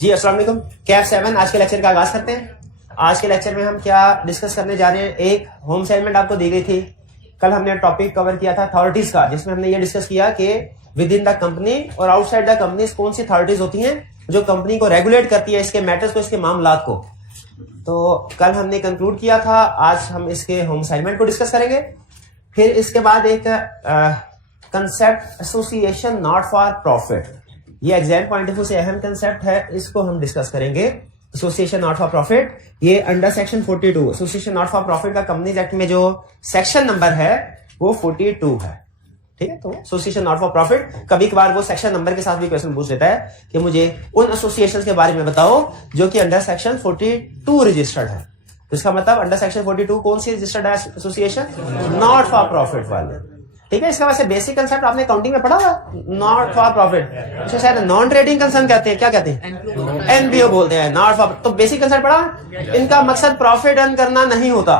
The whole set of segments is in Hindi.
जी अस्सलाम वालेकुम। कैफ 7 आज के लेक्चर का आगाज करते हैं। आज के लेक्चर में हम क्या डिस्कस करने जा रहे हैं। एक होम असाइनमेंट आपको दी गई थी। कल हमने टॉपिक कवर किया था अथॉरिटीज का, जिसमें हमने ये डिस्कस किया कि विद इन द कंपनी और आउटसाइड द कंपनी कौन सी अथॉरिटीज होती हैं जो कंपनी को रेगुलेट करती है, इसके मैटर्स को, इसके मामलात को। तो कल हमने कंक्लूड किया था, आज हम इसके होम असाइनमेंट को डिस्कस करेंगे। फिर इसके बाद एक concept association not for profit, ये एग्जाम पॉइंट ऑफ व्यू से अहम कंसेप्ट है, इसको हम डिस्कस करेंगे। एसोसिएशन नॉट फॉर प्रॉफिट, ये under section 42 association not for profit का कंपनीज एक्ट में जो सेक्शन नंबर है वो 42 है। ठीक है, तो एसोसिएशन नॉट फॉर प्रॉफिट कभी कभार वो सेक्शन नंबर के साथ भी क्वेश्चन पूछ लेता है कि मुझे उन एसोसिएशन के बारे में बताओ जो कि अंडर सेक्शन 42 रजिस्टर्ड है। तो इसका मतलब अंडर सेक्शन 42 कौन सी रजिस्टर्ड है एसोसिएशन? नॉट फॉर प्रॉफिट वाले। ठीक है, इसका वैसे बेसिक कंसेप्ट आपने अकाउंटिंग में पढ़ा हुआ, नॉट फॉर प्रॉफिट, इसे शायद नॉन ट्रेडिंग कंसर्न कहते हैं। क्या कहते हैं? एनपीओ बोलते हैं, नॉट फॉर। तो बेसिक कंसेप्ट पढ़ा। इनका मकसद प्रॉफिट अर्न करना नहीं होता,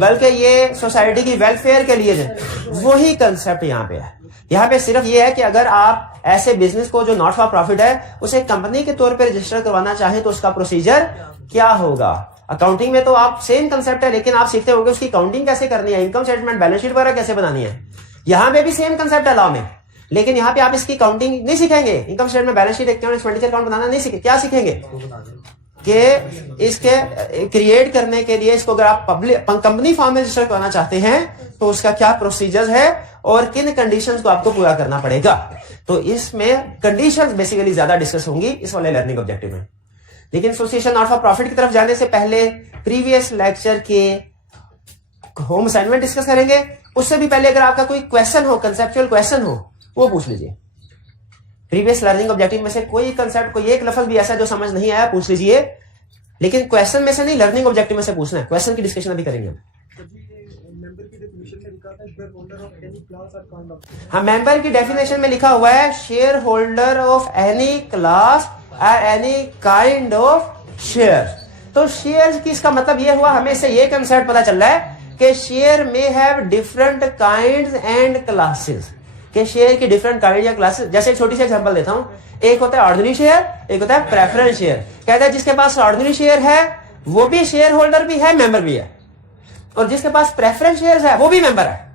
बल्कि ये सोसाइटी की वेलफेयर के लिए है। वही कंसेप्ट यहाँ पे है। यहाँ पे सिर्फ ये है कि अगर आप ऐसे बिजनेस को जो नॉट फॉर प्रॉफिट है उसे कंपनी के तौर पर रजिस्टर करवाना चाहें तो उसका प्रोसीजर क्या होगा। अकाउंटिंग में तो आप सेम कंसेप्ट है, लेकिन आप सीखते होंगे उसकी काउंटिंग कैसे करनी है, इनकम स्टेटमेंट, बैलेंस शीट वगैरह कैसे बनानी है। यहाँ पे भी सेम कंसेप्ट है लॉ में, लेकिन यहाँ पे आप इसकी काउंटिंग नहीं सीखेंगे। Income statement, balance sheet, expenditure account बनाना नहीं सीखे। क्या सीखेंगे कि इसके क्रिएट करने के लिए इसको अगर आप पब्लिक कंपनी फॉर्म में रजिस्टर करना चाहते हैं तो उसका क्या प्रोसीजर है और किन कंडीशंस को आपको पूरा करना पड़ेगा। तो इसमें कंडीशंस बेसिकली ज्यादा डिस्कस होंगी इस वाले लर्निंग ऑब्जेक्टिव में। लेकिन एसोसिएशन नॉट फॉर प्रॉफिट की तरफ जाने से पहले प्रीवियस लेक्चर के होम असाइनमेंट डिस्कस करेंगे। उससे भी पहले अगर आपका कोई क्वेश्चन हो, कंसेप्चुअल क्वेश्चन हो, वो पूछ लीजिए। प्रीवियस लर्निंग ऑब्जेक्टिव में से कोई कंसेप्ट, कोई एक लफ्ज भी ऐसा जो समझ नहीं आया पूछ लीजिए, लेकिन क्वेश्चन में से नहीं, लर्निंग ऑब्जेक्टिव में से पूछना है। क्वेश्चन की डिस्कशन अभी करेंगे हम। हाँ, मेंबर की डेफिनेशन में लिखा हुआ है share holder of any class और एनी काइंड ऑफ शेयर। तो शेयर की इसका मतलब ये हुआ, हमें से ये कंसेप्ट पता चल रहा है कि शेयर में have different kinds and classes, कि शेयर की डिफरेंट काइंड या क्लासेस। जैसे एक छोटी सी एग्जांपल देता हूं, एक होता है ऑर्डिनरी शेयर, एक होता है प्रेफरेंस शेयर। कहता है जिसके पास ऑर्डिनरी शेयर है वो भी शेयर होल्डर भी है, मेंबर भी है, और जिसके पास प्रेफरेंस शेयर है वो भी मेंबर है।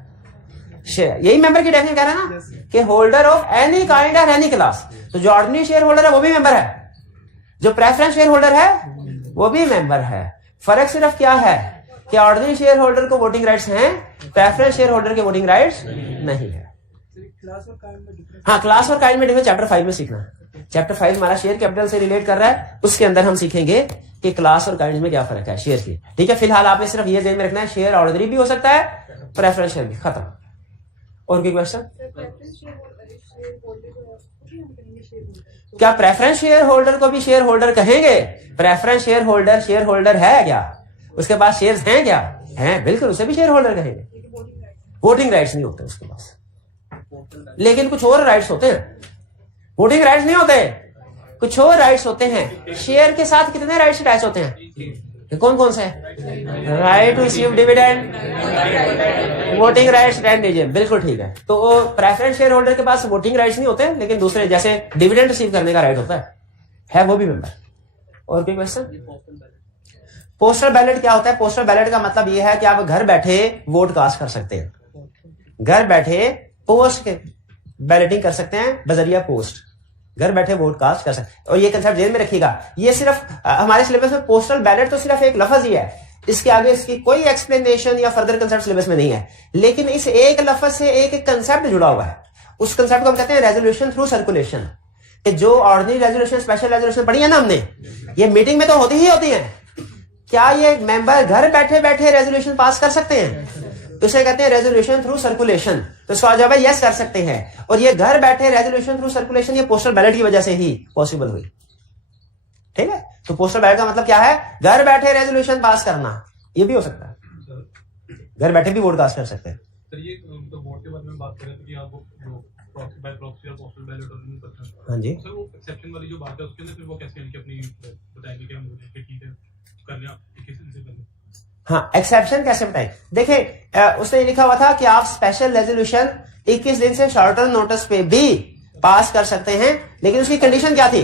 शेयर, यही मेंबर की डेफिनेशन कह रहा है ना कि होल्डर ऑफ एनी काइंड और एनी क्लास। तो जो ऑर्डिनरी शेयर होल्डर है वो भी मेंबर है, जो प्रेफरेंस शेयर होल्डर है वो भी मेंबर है। फर्क सिर्फ क्या है कि ऑर्डिनरी शेयर होल्डर को वोटिंग राइट्स हैं, प्रेफरेंस शेयर होल्डर के वोटिंग राइट्स नहीं है। हाँ, क्लास और काइंड में डिफरेंस चैप्टर 5 में सीखना है। चैप्टर 5 हमारा शेयर कैपिटल से रिलेट कर रहा है, उसके अंदर हम सीखेंगे कि क्लास और काइंड में क्या फर्क है शेयर की। ठीक है, फिलहाल आपने सिर्फ ये ध्यान में रखना है शेयर ऑर्डिनरी भी हो सकता है, प्रेफरेंस शेयर भी। खत्म। और कोई क्वेश्चन? क्या प्रेफरेंस शेयर होल्डर को भी शेयर होल्डर कहेंगे? प्रेफरेंस शेयर होल्डर है क्या? उसके पास शेयर्स हैं क्या? हैं, बिल्कुल, उसे भी शेयर होल्डर कहेंगे। वोटिंग राइट्स नहीं होते उसके पास, लेकिन कुछ और राइट्स होते हैं। वोटिंग राइट्स नहीं होते, कुछ और राइट्स होते हैं। शेयर के साथ कितने राइट्स अटैच होते हैं? कौन कौन से? Right to receive dividend, voting rights, rent. बिल्कुल ठीक है। तो प्रेफरेंस शेयर होल्डर के पास वोटिंग राइट्स नहीं होते, लेकिन दूसरे जैसे डिविडेंड रिसीव करने का राइट होता है वो भी मेंबर। और कोई क्वेश्चन? पोस्टल बैलेट क्या होता है? पोस्टल बैलेट का मतलब यह है कि आप घर बैठे वोट कास्ट कर सकते हैं, घर बैठे पोस्ट के बैलेटिंग कर सकते हैं बजरिया पोस्ट, घर बैठे वोट कास्ट कर सकते हैं। और ये कंसेप्ट जेल में रखिएगा, ये सिर्फ हमारे सिलेबस में पोस्टल बैलेट तो सिर्फ एक लफ्ज ही है, इसके आगे इसकी कोई एक्सप्लेनेशन या फर्दर कंसेप्ट सिलेबस में नहीं है। लेकिन इस एक लफ्ज से एक कंसेप्ट जुड़ा हुआ है, उस कंसेप्ट को हम कहते हैं रेजोल्यूशन थ्रू सर्कुलेशन। जो ऑर्डिनरी रेजोल्यूशन, स्पेशल रेजोल्यूशन पढ़ी है ना हमने, ये मीटिंग में तो होती ही होती है। क्या ये मेंबर घर बैठे बैठे रेजोल्यूशन पास कर सकते हैं? तो इसे कहते हैं रेजोल्यूशन थ्रू सर्कुलेशन। तो इसका जवाब है यस, कर सकते हैं। और ये घर बैठे रेजोल्यूशन थ्रू सर्कुलेशन ये पोस्टल बैलेट की वजह से ही पॉसिबल हुई। ठीक है, तो पोस्टल बैलेट का मतलब क्या है? घर बैठे रेजोल्यूशन पास करना। ये भी हो सकता है, घर बैठे भी वोट कास्ट कर सकते हैं। ये तो वोट के बारे में बात करें तो आप प्रॉक्सी बाय प्रॉक्सी और पोस्टल बैलेट और हाँ जी सर, वो एक्सेप्शन वाली जो बात है उसके अंदर फिर वो कैसे यानी अपनी बताएंगे कि हम ठीक है कर लें, आप किसी से कर लें। हाँ, एक्सेप्शन कैसे बताएं? देखिए उसने लिखा हुआ था कि आप स्पेशल रेजोल्यूशन 21 दिन से शॉर्टर नोटिस पे भी पास कर सकते हैं, लेकिन उसकी कंडीशन क्या थी?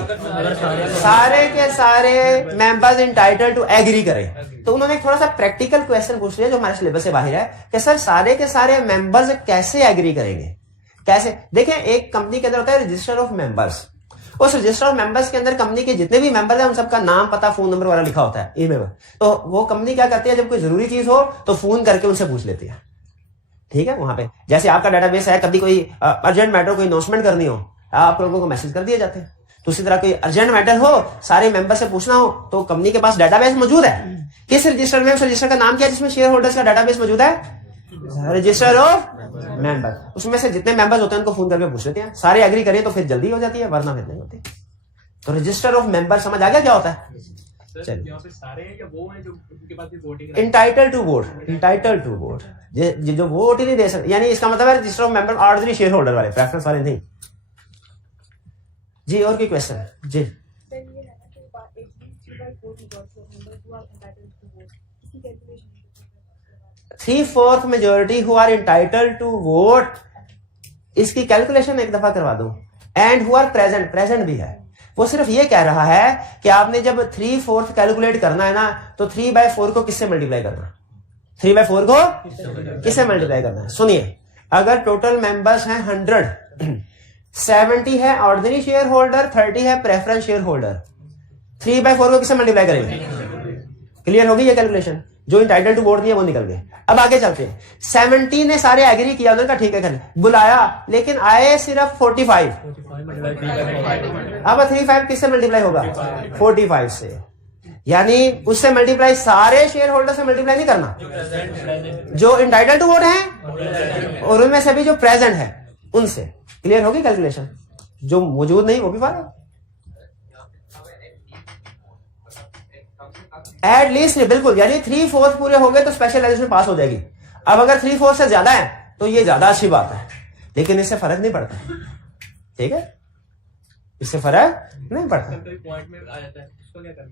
सारे के सारे मेंबर्स इंटाइटल्ड टू एग्री करें। तो उन्होंने थोड़ा सा प्रैक्टिकल क्वेश्चन पूछ लिया जो हमारे सिलेबस से बाहर है कि सर सारे के सारे मेंबर्स कैसे एग्री करेंगे, कैसे? देखें, एक कंपनी के अंदर होता है रजिस्टर ऑफ मेंबर्स। उस रजिस्टर ऑफ मेंबर्स के अंदर कंपनी के जितने भी मेंबर हैं उन सबका नाम, पता, फोन नंबर वाला लिखा होता है ईमेल। तो वो कंपनी क्या करती है, जब कोई जरूरी चीज हो तो फोन करके उनसे पूछ लेती है। ठीक है, वहां पे जैसे आपका डाटाबेस है, कभी कोई अर्जेंट मैटर, कोई अनाउंसमेंट करनी हो, आप लोगों को मैसेज कर दिए जाते हैं। तो उसी तरह कोई अर्जेंट मैटर हो, सारे मेंबर से पूछना हो, तो कंपनी के पास डाटाबेस मौजूद है। किस रजिस्टर में? उस रजिस्टर का नाम क्या है जिसमें शेयर होल्डर्स का डाटाबेस मौजूद है? Register of member. उसमें से जितने मेंबर्स होते हैं उनको फोन करके पूछ लेते हैं, सारे एग्री करें तो फिर जल्दी हो जाती है, वरना फिर नहीं होती। तो रजिस्टर ऑफ मेंबर समझ आ गया क्या होता है? यहाँ पे सारे हैं क्या वो हैं जो उनके पास भी voting? Entitled to vote, entitled to vote, जो वोट ही नहीं दे सकते, यानी इसका मतलब है register of member ordinary share holder वाले, प्रेफरेंस वाले नहीं। जी, और कोई क्वेश्चन? जी, 3/4 majority who are entitled to vote, इसकी कैलकुलेशन एक दफा करवा दूं। And who are present, present भी है। वो सिर्फ ये कह रहा है कि आपने जब 3/4 कैलकुलेट करना है ना, तो 3/4 को किससे मल्टीप्लाई करना है? 3/4 को किससे मल्टीप्लाई करना है? सुनिए, अगर टोटल मेंबर्स हैं 100, 70 है ऑर्डिनरी शेयर होल्डर, 30 है प्रेफरेंस शेयर होल्डर, 3/4 को किससे मल्टीप्लाई करेंगे? क्लियर होगी ये कैलकुलेशन? जो इंटाइटल टू वोट नहीं है वो निकल गए। अब आगे चलते हैं। 70 ने सारे एग्री किया, उन्होंने कहा ठीक है, बुलाया, लेकिन आए सिर्फ 45। अब 35 किससे मल्टीप्लाई होगा? 45 से। यानी उससे मल्टीप्लाई सारे शेयर होल्डर से मल्टीप्लाई नहीं करना, जो इंटाइटल टू वोट है और उनमें से भी जो प्रेजेंट है उनसे। क्लियर होगी कैलकुलेशन? जो मौजूद नहीं वो भी फायदा। एट लीस्ट, बिल्कुल, यानी 3/4 पूरे हो गए तो स्पेशलाइजेशन पास हो जाएगी। अब अगर 3/4 से ज्यादा है तो ये ज्यादा अच्छी बात है, लेकिन इससे फर्क नहीं पड़ता। ठीक है, इससे फर्क नहीं पड़ता।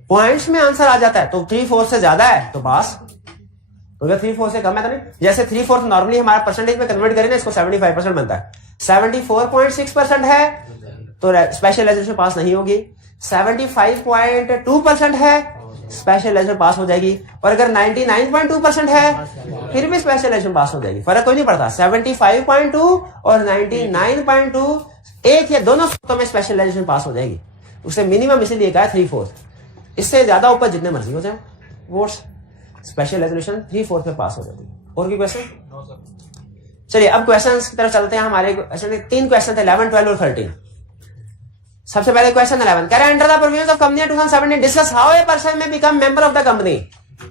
पॉइंट्स में आंसर आ जाता है, तो 3/4 से ज्यादा है तो पास, अगर 3/4 से कम है तो नहीं। जैसे 3/4 नॉर्मली हमारा परसेंटेज में कन्वर्ट करें ना, इसको 75% बनता है। 74.6% है तो स्पेशलाइजेशन पास नहीं होगी। 75.2% है, स्पेशलाइजेशन पास हो जाएगी। और अगर 99.2% है फिर भी स्पेशलाइजेशन पास हो जाएगी, फर्क कोई नहीं पड़ता। 75.2 और 99.2 एक या दोनों सूत्रों में स्पेशलाइजेशन पास हो जाएगी। उससे मिनिमम इसलिए कहा है 3/4, इससे ज्यादा ऊपर जितने मर्जी हो जाए वोट्स, स्पेशलाइजेशन 3/4 पे पास हो जाती है। और कोई क्वेश्चन? चलिए अब क्वेश्चन की तरफ चलते हैं। हमारे 3 क्वेश्चन थे, 11, 12 और 13। सबसे पहले क्वेश्चन 11 कह रहे हैं, under the provisions of company 2017 discuss how a person may become member of the company.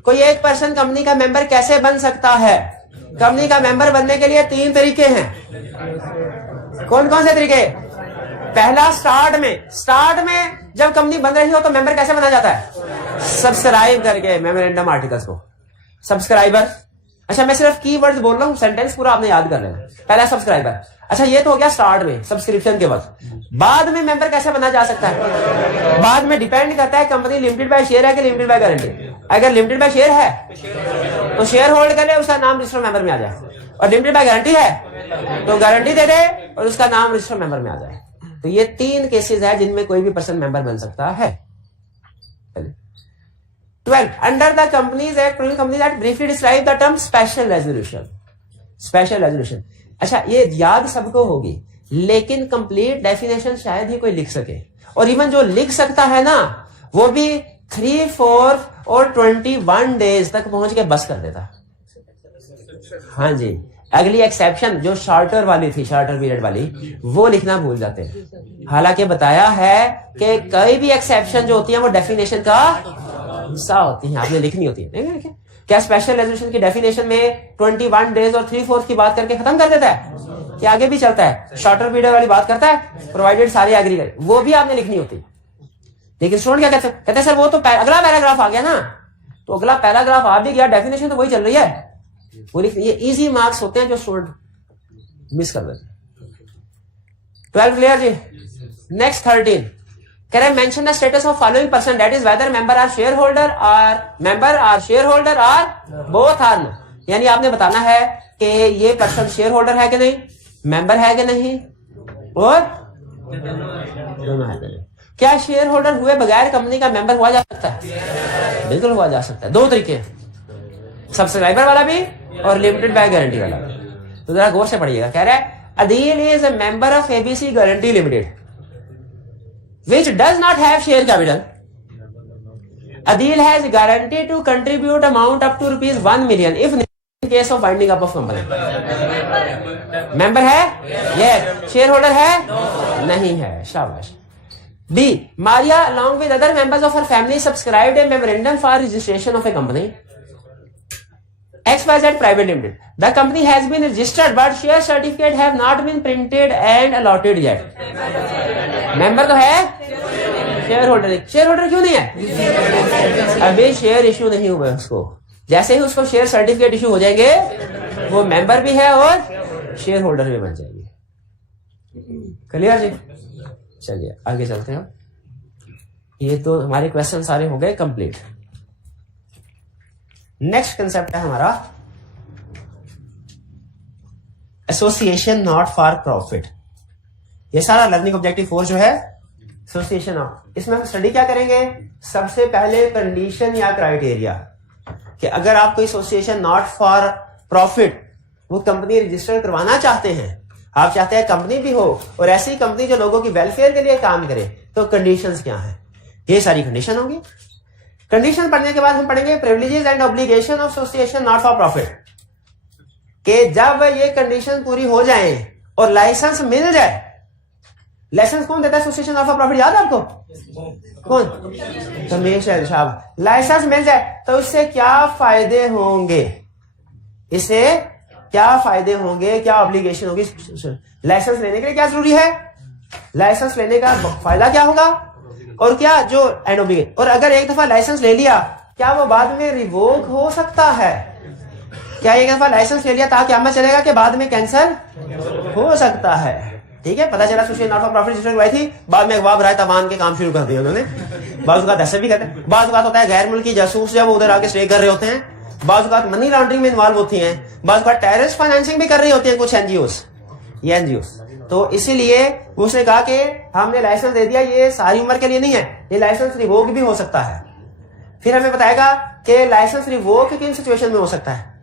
कोई एक पर्सन कंपनी का मेंबर कैसे बन सकता है? कंपनी का मेंबर बनने के लिए 3 तरीके हैं। कौन कौन से तरीके? पहला, स्टार्ट में जब कंपनी बन रही हो तो मेंबर कैसे बना जाता है? सब्सक्राइब करके, मेमोरेंडम आर्टिकल्स को। सब्सक्राइबर, अच्छा मैं सिर्फ कीवर्ड्स बोल रहा हूं, सेंटेंस पूरा आपने याद कर लेना। पहला सब्सक्राइबर, अच्छा ये तो हो गया स्टार्ट में, सब्सक्रिप्शन के वक्त। बाद में मेंबर कैसे बना जा सकता है? बाद में डिपेंड करता है कंपनी लिमिटेड बाय शेयर है कि लिमिटेड बाय गारंटी। अगर लिमिटेड बाय शेयर है तो शेयर होल्ड करे, उसका नाम रजिस्टर्ड मेंबर में आ जाए, और लिमिटेड बाय गारंटी है तो गारंटी दे दे और उसका नाम रजिस्टर्ड मेंबर में आ जाए। तो ये 3 केसेस है जिनमें कोई भी पर्सन मेंबर बन सकता है। 12 under the companies act, companies act briefly describe the term special resolution. Special resolution, अच्छा ये याद सबको होगी, लेकिन कंप्लीट डेफिनेशन शायद ही कोई लिख सके, और इवन जो लिख सकता है ना वो भी 3/4 और 21 डेज तक पहुंच के बस कर देता। हाँ जी, अगली एक्सेप्शन जो शॉर्टर वाली थी, शॉर्टर पीरियड वाली, वो लिखना भूल जाते हैं। हालांकि बताया है कि कोई भी एक्सेप्शन जो होती है वो डेफिनेशन का हिस्सा होती है, आपने लिखनी होती है। क्या स्पेशल रेजोल्यूशन की डेफिनेशन में 21 डेज और 3/4 की बात करके खत्म कर देता है? क्या आगे भी चलता है? शॉर्टर पीरियड वाली बात करता है, प्रोवाइडेड सारे एग्री करें, वो भी आपने लिखनी होती। लेकिन स्टूडेंट क्या कहते हैं, सर वो तो अगला पैराग्राफ आ गया ना, तो अगला पैराग्राफ आ भी गया, डेफिनेशन तो वही चल रही है, वो लिखनी। ये इजी मार्क्स होते हैं जो स्टूडेंट मिस कर देते हैं। 12 क्लियर जी? नेक्स्ट 13 कह रहे mention the status of following person, that is whether member or share holder or both are. यानी आपने बताना है कि ये पर्सन शेयर होल्डर है कि नहीं, मेंबर है कि नहीं, और दोनों है करेंगे। क्या शेयर होल्डर हुए बगैर कंपनी का मेंबर हुआ जा सकता है? बिल्कुल हुआ जा सकता है। दो तरीके हैं, सब्सक्राइबर वाला भी और लिमिटेड बाय गारंटी वाला भी। तो जरा गौर से पढ़िएगा। कह रहा है Adeel is a member of ABC guarantee limited which does not have share capital. Adil has guaranteed to contribute amount up to rupees 1 million if in case of winding up of company. Member है? Yes. Shareholder है? नहीं है। शाबाश। B. Maria along with other members of her family subscribed a memorandum for registration of a company. XYZ Private Limited. The company has been registered but share certificate have not been printed and allotted yet. Member तो है, शेयर होल्डर। शेयर होल्डर क्यों नहीं है? अभी शेयर इश्यू नहीं हुआ उसको। जैसे ही उसको शेयर सर्टिफिकेट इश्यू हो जाएंगे वो मेंबर भी है और शेयर होल्डर भी बन जाएंगे। क्लियर जी? चलिए आगे चलते हैं। ये तो हमारे क्वेश्चन सारे हो गए कंप्लीट। नेक्स्ट कंसेप्ट है हमारा एसोसिएशन नॉट फॉर प्रॉफिट। ये सारा लर्निंग ऑब्जेक्टिव 4 जो है एसोसिएशन ऑफ, इसमें हम स्टडी क्या करेंगे? सबसे पहले कंडीशन या क्राइटेरिया कि अगर आप कोई एसोसिएशन नॉट फॉर प्रॉफिट वो कंपनी रजिस्टर करवाना चाहते हैं, आप चाहते हैं कंपनी भी हो और ऐसी कंपनी जो लोगों की वेलफेयर के लिए काम करे, तो कंडीशंस क्या हैं? ये सारी कंडीशन होंगी। कंडीशन पढ़ने के बाद हम पढ़ेंगे privileges and obligation of association not for profit, कि जब ये कंडीशन पूरी हो जाए और लाइसेंस मिल जाए। लाइसेंस कौन देता है एसोसिएशन नॉट फॉर प्रॉफिट? याद है आपको? कौन? रमेश साहब। लाइसेंस मिल जाए तो इससे क्या फायदे होंगे? इससे क्या फायदे होंगे, क्या ऑब्लिगेशन होगी? लाइसेंस लेने के लिए क्या जरूरी है? लाइसेंस लेने का फायदा क्या होगा और क्या जो एंड ऑब्लिगेशन। और अगर एक दफा लाइसेंस ले लिया क्या वो बाद में रिवोक हो सकता है? क्या एक दफा लाइसेंस ले लिया ताकि आमद चलेगा कि बाद में कैंसिल हो सकता है? ठीक है, पता चला association not for profit register करवाई थी, बाद में अखबार भराए तबान के काम शुरू कर दिए उन्होंने। बाज़ औक़ात ऐसे भी कहते हैं, बाज़ औक़ात होता है गैर मुल्की जासूस जब उधर आके स्टे कर रहे होते हैं, बाज़ औक़ात मनी लॉन्ड्रिंग में इन्वॉल्व होती हैं, बाज़ औक़ात टेररिस्ट फाइनेंसिंग भी कर रही होती है कुछ एनजीओस, ये एनजीओस। तो इसीलिए उसने कहा कि हमने लाइसेंस दे दिया, ये सारी उम्र के लिए नहीं है, ये लाइसेंस रिवोक भी हो सकता है। फिर हमें बताएगा कि लाइसेंस रिवोक किन सिचुएशन में हो सकता है।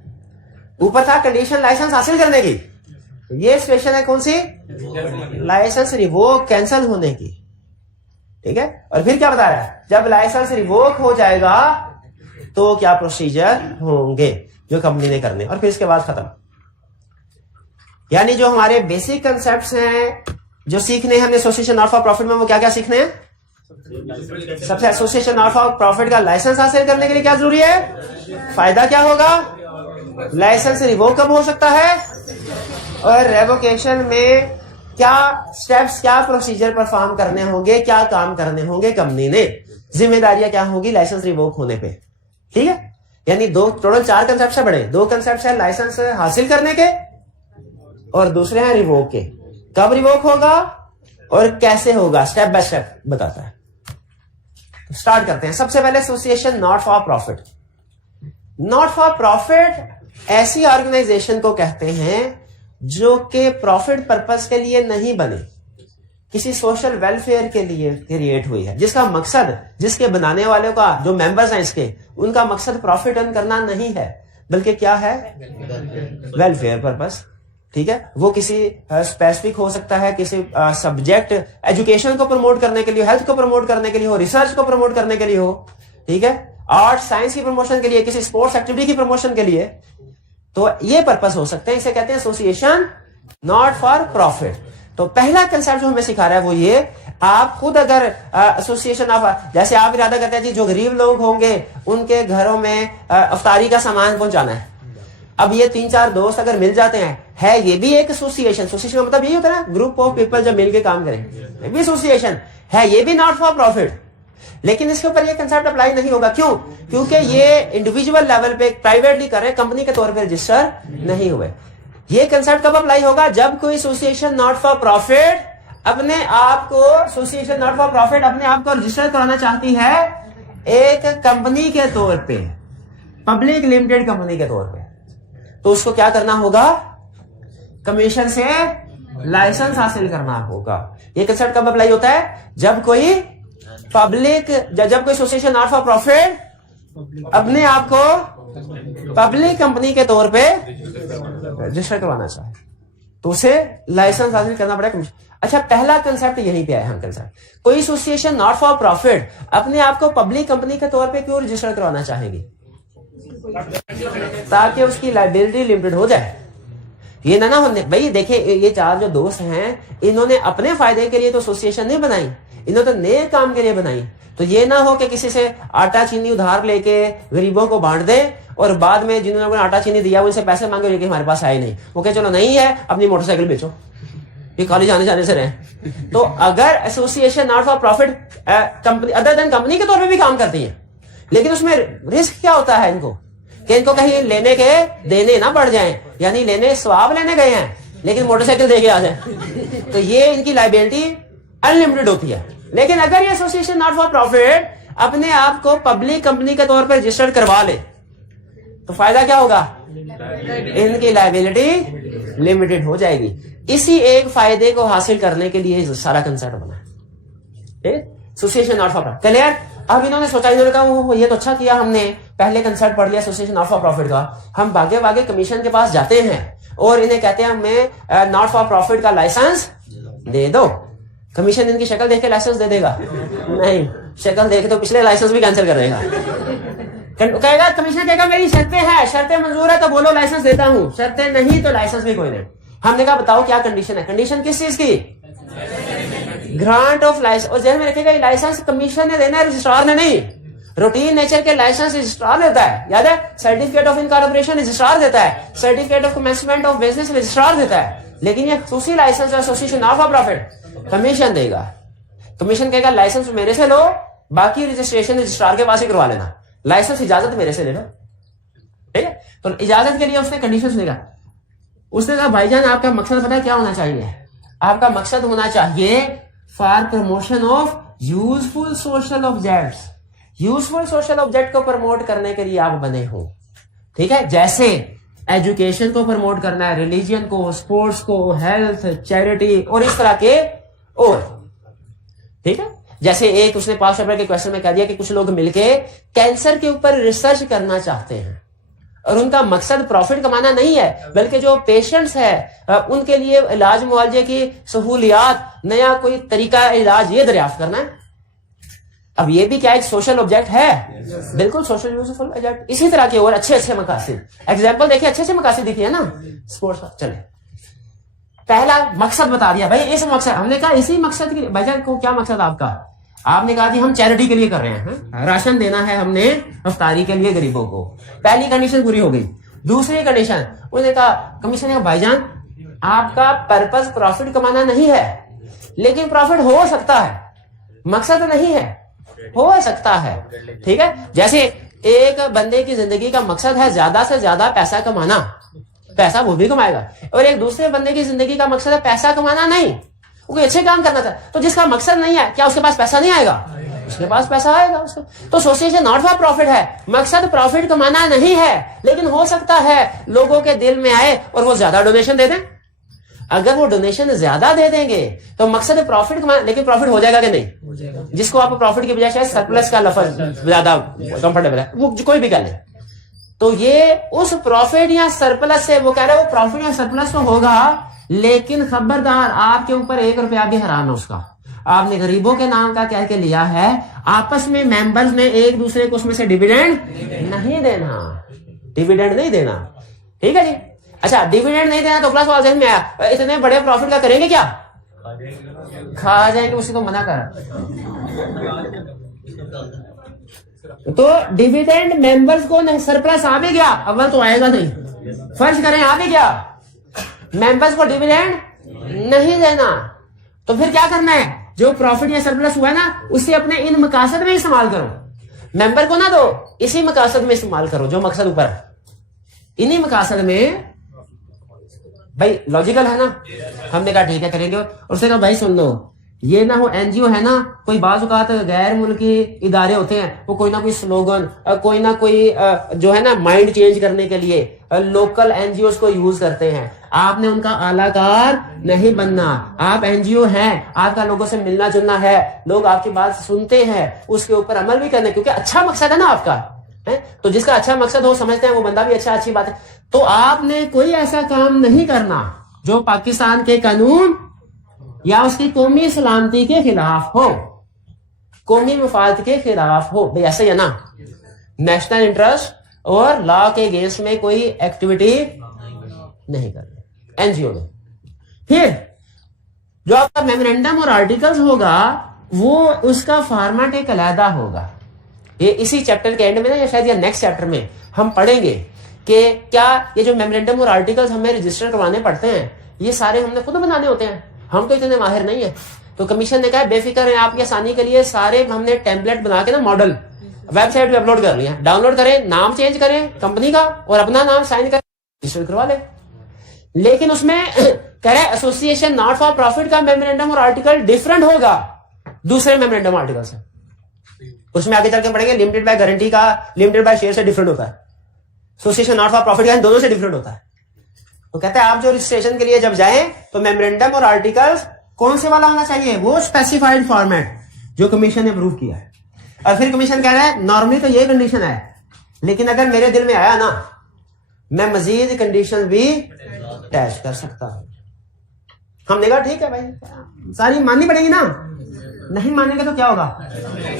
ऊपर था कंडीशन लाइसेंस हासिल करने की, ये सिचुएशन है कौन सी? लाइसेंस रिवोक कैंसिल होने की। ठीक है, और फिर क्या बता रहा है? जब लाइसेंस रिवोक हो जाएगा तो क्या प्रोसीजर होंगे जो कंपनी ने करने, और फिर इसके बाद खत्म। यानी जो हमारे बेसिक कंसेप्ट्स हैं जो सीखने हमने एसोसिएशन नॉट फॉर प्रॉफिट में, वो क्या क्या सीखने हैं? सबसे एसोसिएशन नॉट फॉर प्रॉफिट का लाइसेंस हासिल करने के लिए क्या जरूरी है? फायदा क्या होगा? लाइसेंस रिवोक कब हो सकता है? और रेवोकेशन में क्या स्टेप्स, क्या प्रोसीजर परफॉर्म करने होंगे, क्या काम करने होंगे कंपनी ने, जिम्मेदारियां क्या होंगी लाइसेंस रिवोक होने पे। ठीक है, यानी दो टोटल 4 कंसेप्ट है बड़े। 2 कंसेप्ट है लाइसेंस हासिल करने के और दूसरे हैं रिवोक के। कब रिवोक होगा और कैसे होगा, स्टेप बाय स्टेप बताता है। तो स्टार्ट करते हैं। सबसे पहले association not for profit. Not for profit ऐसी ऑर्गेनाइजेशन को कहते हैं जो कि प्रॉफिट पर्पस के लिए नहीं बने, किसी सोशल वेलफेयर के लिए क्रिएट हुई है, जिसका मकसद, जिसके बनाने वालों का, जो मेंबर्स हैं इसके, उनका मकसद प्रॉफिट अर्न करना नहीं है, बल्कि क्या है? Welfare purpose. ठीक है, वो किसी स्पेसिफिक हो सकता है, किसी सब्जेक्ट एजुकेशन को प्रमोट करने के लिए, हेल्थ को प्रमोट करने के लिए हो, रिसर्च को प्रमोट करने के लिए हो, ठीक है, आर्ट साइंस की प्रमोशन के लिए, किसी स्पोर्ट्स एक्टिविटी की प्रमोशन के लिए। तो ये पर्पस हो सकते हैं, इसे कहते हैं एसोसिएशन नॉट फॉर प्रॉफिट। तो पहला कंसेप्ट जो हमें सिखा रहा है वो ये, आप खुद अगर एसोसिएशन ऑफ, जैसे आप इरादा करते हैं जी जो गरीब लोग होंगे उनके घरों में अफ्तारी का सामान पहुंचाना है। अब ये 3-4 दोस्त अगर मिल जाते हैं, है ये भी एक एसोसिएशन। एसोसिएशन का मतलब यही होता है ना, ग्रुप ऑफ पीपल जब मिलके काम करें, ये भी एसोसिएशन है, ये भी नॉट फॉर प्रॉफिट। लेकिन इसके ऊपर ये कंसेप्ट अप्लाई नहीं होगा। क्यों? क्योंकि ये इंडिविजुअल लेवल पे प्राइवेटली कर रहे हैं, कंपनी के तौर पर रजिस्टर नहीं हुए। ये कंसेप्ट कब अप्लाई होगा? जब कोई एसोसिएशन नॉट फॉर प्रॉफिट अपने आप को, एसोसिएशन नॉट फॉर प्रॉफिट अपने आप को रजिस्टर कराना चाहती है एक कंपनी के तौर पे, पब्लिक लिमिटेड कंपनी के तौर पे। तो उसको क्या करना होगा? कमीशन से लाइसेंस हासिल करना होगा। ये कंसेप्ट कब अप्लाई होता है? जब कोई एसोसिएशन नॉट फॉर प्रॉफिट अपने आप को पब्लिक कंपनी के तौर पे रजिस्टर करवाना चाहे तो उसे लाइसेंस हासिल करना पड़ेगा। अच्छा, पहला कंसेप्ट यहीं पे आया अंकल साहब। कोई एसोसिएशन नॉट फॉर प्रॉफिट अपने आप को पब्लिक कंपनी के तौर पे क्यों रजिस्टर करवाना चाहेगी? ताकि उसकी लायबिलिटी लिमिटेड हो जाए। ये ना होने भाई, देखिए ये चार जो दोस्त हैं इन्होंने अपने फायदे के लिए तो एसोसिएशन नहीं बनाई, इन्होंने तो नए काम के लिए बनाई। तो ये ना हो कि किसी से आटा चीनी उधार लेके गरीबों को बांट दे और बाद में जिन्होंने आटा चीनी दिया उनसे पैसे मांगे, लेकिन हमारे पास आए नहीं। वो कहे चलो नहीं है, अपनी मोटरसाइकिल बेचो, ये कॉलेज आने जाने से रहे। तो अगर association not for profit company other than company के तौर पे भी काम करती है, लेकिन उसमें रिस्क क्या होता है इनको कि इनको कहीं लेने के देने ना बढ़ जाएं, यानी लेने स्वाब लेने गए हैं लेकिन मोटरसाइकिल दे के आ जाए, तो ये इनकी लायबिलिटी अनलिमिटेड होती है। लेकिन अगर ये एसोसिएशन नॉट फॉर प्रॉफिट अपने आप को पब्लिक कंपनी के तौर पर रजिस्टर्ड करवा ले तो फायदा क्या होगा? इनकी लायबिलिटी लिमिटेड हो जाएगी। इसी एक फायदे को हासिल करने के लिए सारा कंसेप्ट बना है association not for profit. Clear? अब इन्होंने सोचा, इन्होंने कहा ये तो अच्छा किया, हमने पहले कंसेप्ट पढ़ लिया एसोसिएशन नॉट फॉर प्रॉफिट का, हम भागे भागे कमीशन के पास जाते हैं और इन्हें कहते हैं हमें नॉट फॉर प्रॉफिट का लाइसेंस दे दो। कमीशन इनकी शक्ल देख के लाइसेंस दे देगा? नहीं, शक्ल देख तो पिछले लाइसेंस भी कैंसिल कर देगा। कहेगा कमिश्नर कहेगा मेरी शर्तें हैं, शर्तें मंजूर है तो बोलो लाइसेंस देता हूं, शर्तें नहीं तो लाइसेंस भी कोई नहीं। हमने कहा बताओ क्या कंडीशन है? कंडीशन किस चीज की? Grant of license. और जहन में रखेगा लाइसेंस कमीशन ने देना है, रजिस्ट्रार ने नहीं। रूटीन नेचर के लाइसेंस रजिस्ट्रार देता है, याद है? सर्टिफिकेट ऑफ इनकॉर्पोरेशन रजिस्ट्रार देता है, certificate of commencement of business registrar देता है। लेकिन ये खुसूसी license association not for profit commission देगा। कमीशन कहेगा लाइसेंस मेरे से लो, बाकी रजिस्ट्रेशन रजिस्ट्रार के पास ही करवा लेना, लाइसेंस इजाजत मेरे से ले लो। ठीक है? तो इजाजत के लिए उसने कंडीशंस देगा। उसने कहा भाईजान आपका मकसद पता है क्या होना चाहिए? आपका मकसद होना चाहिए for promotion of useful social objects. Useful social object को प्रमोट करने के लिए आप बने हो। ठीक है? जैसे एजुकेशन को प्रमोट करना है, रिलीजन को, स्पोर्ट्स को, हेल्थ, चैरिटी और इस तरह के और। ठीक है? जैसे एक उसने 5 पेपर के क्वेश्चन में कह दिया कि कुछ लोग मिलके कैंसर के ऊपर रिसर्च करना चाहते हैं और उनका मकसद प्रॉफिट कमाना नहीं है, बल्कि जो पेशेंट्स है उनके लिए इलाज मुआवजे की सहूलियात, नया कोई तरीका इलाज ये दरियाफ्त करना है। अब ये भी क्या एक सोशल ऑब्जेक्ट है? बिल्कुल सोशल यूजफुल ऑब्जेक्ट। इसी तरह के और अच्छे मकासद, एग्जाम्पल देखिए, अच्छे मकासद दिखिए ना स्पोर्ट्स का। चले, पहला मकसद बता दिया भाई, इस मकसद, हमने कहा इसी मकसद के लिए। भाईजान को क्या मकसद आपका? आपने कहा कि हम चैरिटी के लिए कर रहे हैं, राशन देना है हमने इफ्तारी के लिए गरीबों को। पहली कंडीशन पूरी हो गई। दूसरी कंडीशन उन्होंने कहा, कमीशन ने कहा भाईजान आपका पर्पस प्रॉफिट कमाना नहीं है, लेकिन प्रॉफिट हो सकता है, मकसद नहीं है, हो सकता है। ठीक है? जैसे एक बंदे की जिंदगी का मकसद है ज्यादा से ज्यादा पैसा कमाना, पैसा वो भी कमाएगा, और एक दूसरे बंदे की जिंदगी का मकसद है पैसा कमाना नहीं, वो कोई अच्छे काम करना चाहता है। तो जिसका मकसद नहीं है, क्या उसके पास पैसा नहीं आएगा? उसके पास पैसा आएगा उसको। तो एसोसिएशन नॉट फॉर प्रॉफिट है, मकसद प्रॉफिट कमाना नहीं है, लेकिन हो सकता है लोगों के दिल में आए और वो ज्यादा डोनेशन दे दें। अगर वो डोनेशन ज्यादा दे देंगे तो मकसद प्रॉफिट कमाना, लेकिन प्रॉफिट हो जाएगा कि नहीं? हो जाएगा। जिसको आप प्रॉफिट की बजाय शायद सरप्लस का लफ्ज ज्यादा कंफर्टेबल है, वो कोई भी कर ले। तो ये उस प्रॉफिट या सरप्लस से, वो कह रहे हैं वो प्रॉफिट या सरप्लस तो होगा, लेकिन खबरदार आपके ऊपर 1 रुपया भी हराम है उसका। आपने गरीबों के नाम का कह के लिया है, आपस में मेंबर्स ने एक दूसरे को उसमें से डिविडेंड नहीं देना, डिविडेंड नहीं देना। ठीक है जी? अच्छा, डिविडेंड नहीं देना तो अगला सवाल ज़हन में आया, इतने बड़े प्रॉफिट का करेंगे क्या? खा जाएंगे, उसी को मना कर। तो डिविडेंड मेंबर्स को नहीं, सरप्लस आ भी गया, अव्वल तो आएगा नहीं, फर्ज करें आ भी गया, मेंबर्स को डिविडेंड नहीं देना, तो फिर क्या करना है? जो प्रॉफिट या सरप्लस हुआ है ना, उसे अपने इन मकासद में इस्तेमाल करो, मेंबर को ना दो, इसी मकासद में इस्तेमाल करो जो मकसद ऊपर है। इन्हीं मकासद में भाई लॉजिकल है ना? हमने कहा ठीक है करेंगे। और उसने कहा भाई सुन लो, ये ना हो एनजीओ है ना, कोई बाज़ औक़ात गैर मुल्की इदारे होते हैं, वो कोई ना कोई स्लोगन, कोई ना कोई जो है ना माइंड चेंज करने के लिए लोकल एनजीओ को यूज करते हैं। आपने उनका आलाकार नहीं बनना। आप एनजीओ हैं, आपका लोगों से मिलना जुलना है, लोग आपकी बात सुनते हैं, उसके ऊपर अमल भी करना, क्योंकि अच्छा मकसद है ना आपका, है? तो जिसका अच्छा मकसद हो, समझते हैं वो बंदा भी अच्छा, अच्छी बात है। तो आपने कोई ऐसा काम नहीं करना जो पाकिस्तान के कानून या उसकी कौमी सलामती के खिलाफ हो, कौमी मफाद के खिलाफ हो। भाई ऐसा ही है ना, नेशनल इंटरेस्ट और लॉ के अगेंस्ट में कोई एक्टिविटी नहीं करनी एनजीओ में। फिर जो आपका मेमोरेंडम और आर्टिकल्स होगा वो उसका फॉर्मेट एक अलहदा होगा। ये इसी चैप्टर के एंड में ना, या शायद या नेक्स्ट चैप्टर में हम पढ़ेंगे कि क्या ये जो मेमोरेंडम और आर्टिकल्स हमें रजिस्टर करवाने पड़ते हैं, ये सारे हमने खुद बनाने होते हैं, हम तो इतने माहिर नहीं है। तो कमीशन ने कहा बेफिक्र है, आपकी आसानी के लिए सारे हमने टेम्पलेट बना के ना मॉडल वेबसाइट पे अपलोड कर लिया। डाउनलोड करें, नाम चेंज करें कंपनी का और अपना नाम साइन करें, रजिस्टर करवा ले। लेकिन उसमें कह रहे एसोसिएशन नॉट फॉर प्रॉफिट का मेमोरेंडम और आर्टिकल डिफरेंट होगा दूसरे मेमोरेंडम आर्टिकल से। उसमें आगे चल के पढ़ेंगे लिमिटेड बाय गारंटी का लिमिटेड बाय शेयर से डिफरेंट होता है, एसोसिएशन नॉट फॉर प्रॉफिट का दोनों से डिफरेंट होता है। तो कहते हैं आप जो रजिस्ट्रेशन के लिए जब जाएं तो मेमोरेंडम और आर्टिकल्स कौन से वाला होना चाहिए, वो स्पेसिफाइड फॉर्मेट जो कमीशन ने अप्रूव किया है। और फिर कमीशन कह रहा है नॉर्मली तो ये कंडीशन है, लेकिन अगर मेरे दिल में आया ना, मैं मजीद कंडीशन भी अटैच कर सकता हूं। हमने कहा ठीक है भाई, सारी माननी पड़ेगी ना, नहीं मानेगा तो क्या होगा,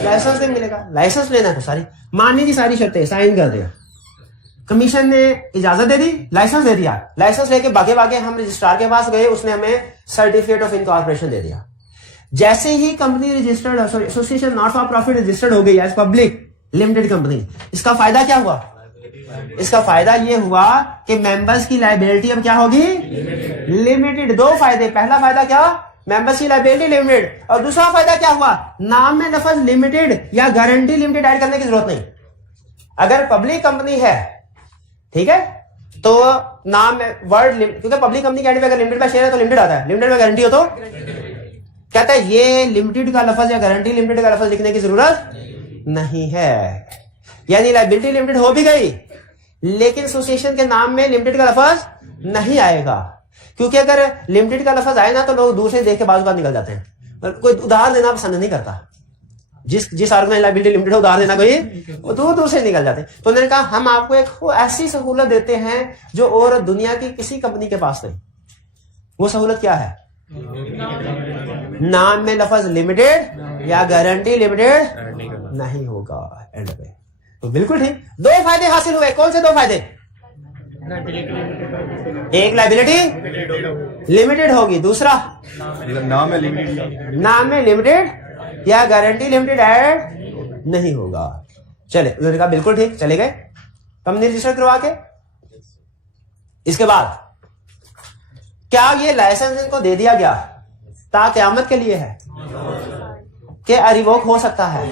लाइसेंस नहीं मिलेगा। लाइसेंस लेना तो सारी माननी थी, सारी शर्तें साइन कर दिया। कमीशन ने इजाजत दे दी, लाइसेंस दे दिया। लाइसेंस लेके भागे भागे हम रजिस्ट्रार के पास गए, उसने हमें सर्टिफिकेट ऑफ इनकॉर्पोरेशन दे दिया। जैसे ही company registered, association not for profit registered हो गई एज पब्लिक लिमिटेड कंपनी, इसका फायदा क्या हुआ, इसका फायदा ये हुआ कि मेंबर्स की लायबिलिटी अब क्या होगी, लिमिटेड। दो फायदे, पहला फायदा क्या, मेंबर्स की लायबिलिटी लिमिटेड, और दूसरा फायदा क्या हुआ, नाम में लफ्ज लिमिटेड या गारंटी लिमिटेड ऐड करने की जरूरत नहीं। अगर पब्लिक कंपनी है, ठीक है, तो नाम में वर्ड, क्योंकि पब्लिक कंपनी के अगर लिमिटेड बाय शेयर है तो लिमिटेड आता है, लिमिटेड बाय गारंटी हो तो कहता है ये लिमिटेड का लफ्ज या गारंटी लिमिटेड का लफ्ज लिखने की जरूरत नहीं है। यानी लायबिलिटी लिमिटेड हो भी गई, लेकिन एसोसिएशन के नाम में लिमिटेड का लफ्ज नहीं आएगा, क्योंकि अगर लिमिटेड का लफ्ज आए ना तो लोग दूर से देख के बात निकल जाते हैं। कोई उधार देना पसंद नहीं करता, जिस ऑर्गेनाइज लायबिलिटी लिमिटेड है उधार देना कोई, वो दूर दूर से निकल जाते हैं। तो उन्होंने कहा हम आपको एक ऐसी सहूलत देते हैं जो और दुनिया की किसी कंपनी के पास नहीं। वो सहूलत क्या है, नाम में लफ्ज लिमिटेड या गारंटी लिमिटेड नहीं होगा एंड पे। तो बिल्कुल ठीक, दो फायदे हासिल हुए। कौन से दो फायदे, एक लायबिलिटी लिमिटेड होगी, दूसरा नाम में लिमिटेड या गारंटी लिमिटेड ऐड नहीं होगा। चले, उन्होंने कहा बिल्कुल ठीक, चले गए कंपनी रजिस्टर करवा के। इसके बाद क्या ये लाइसेंस इनको दे दिया गया ता क़यामत के लिए है कि रिवोक हो सकता है?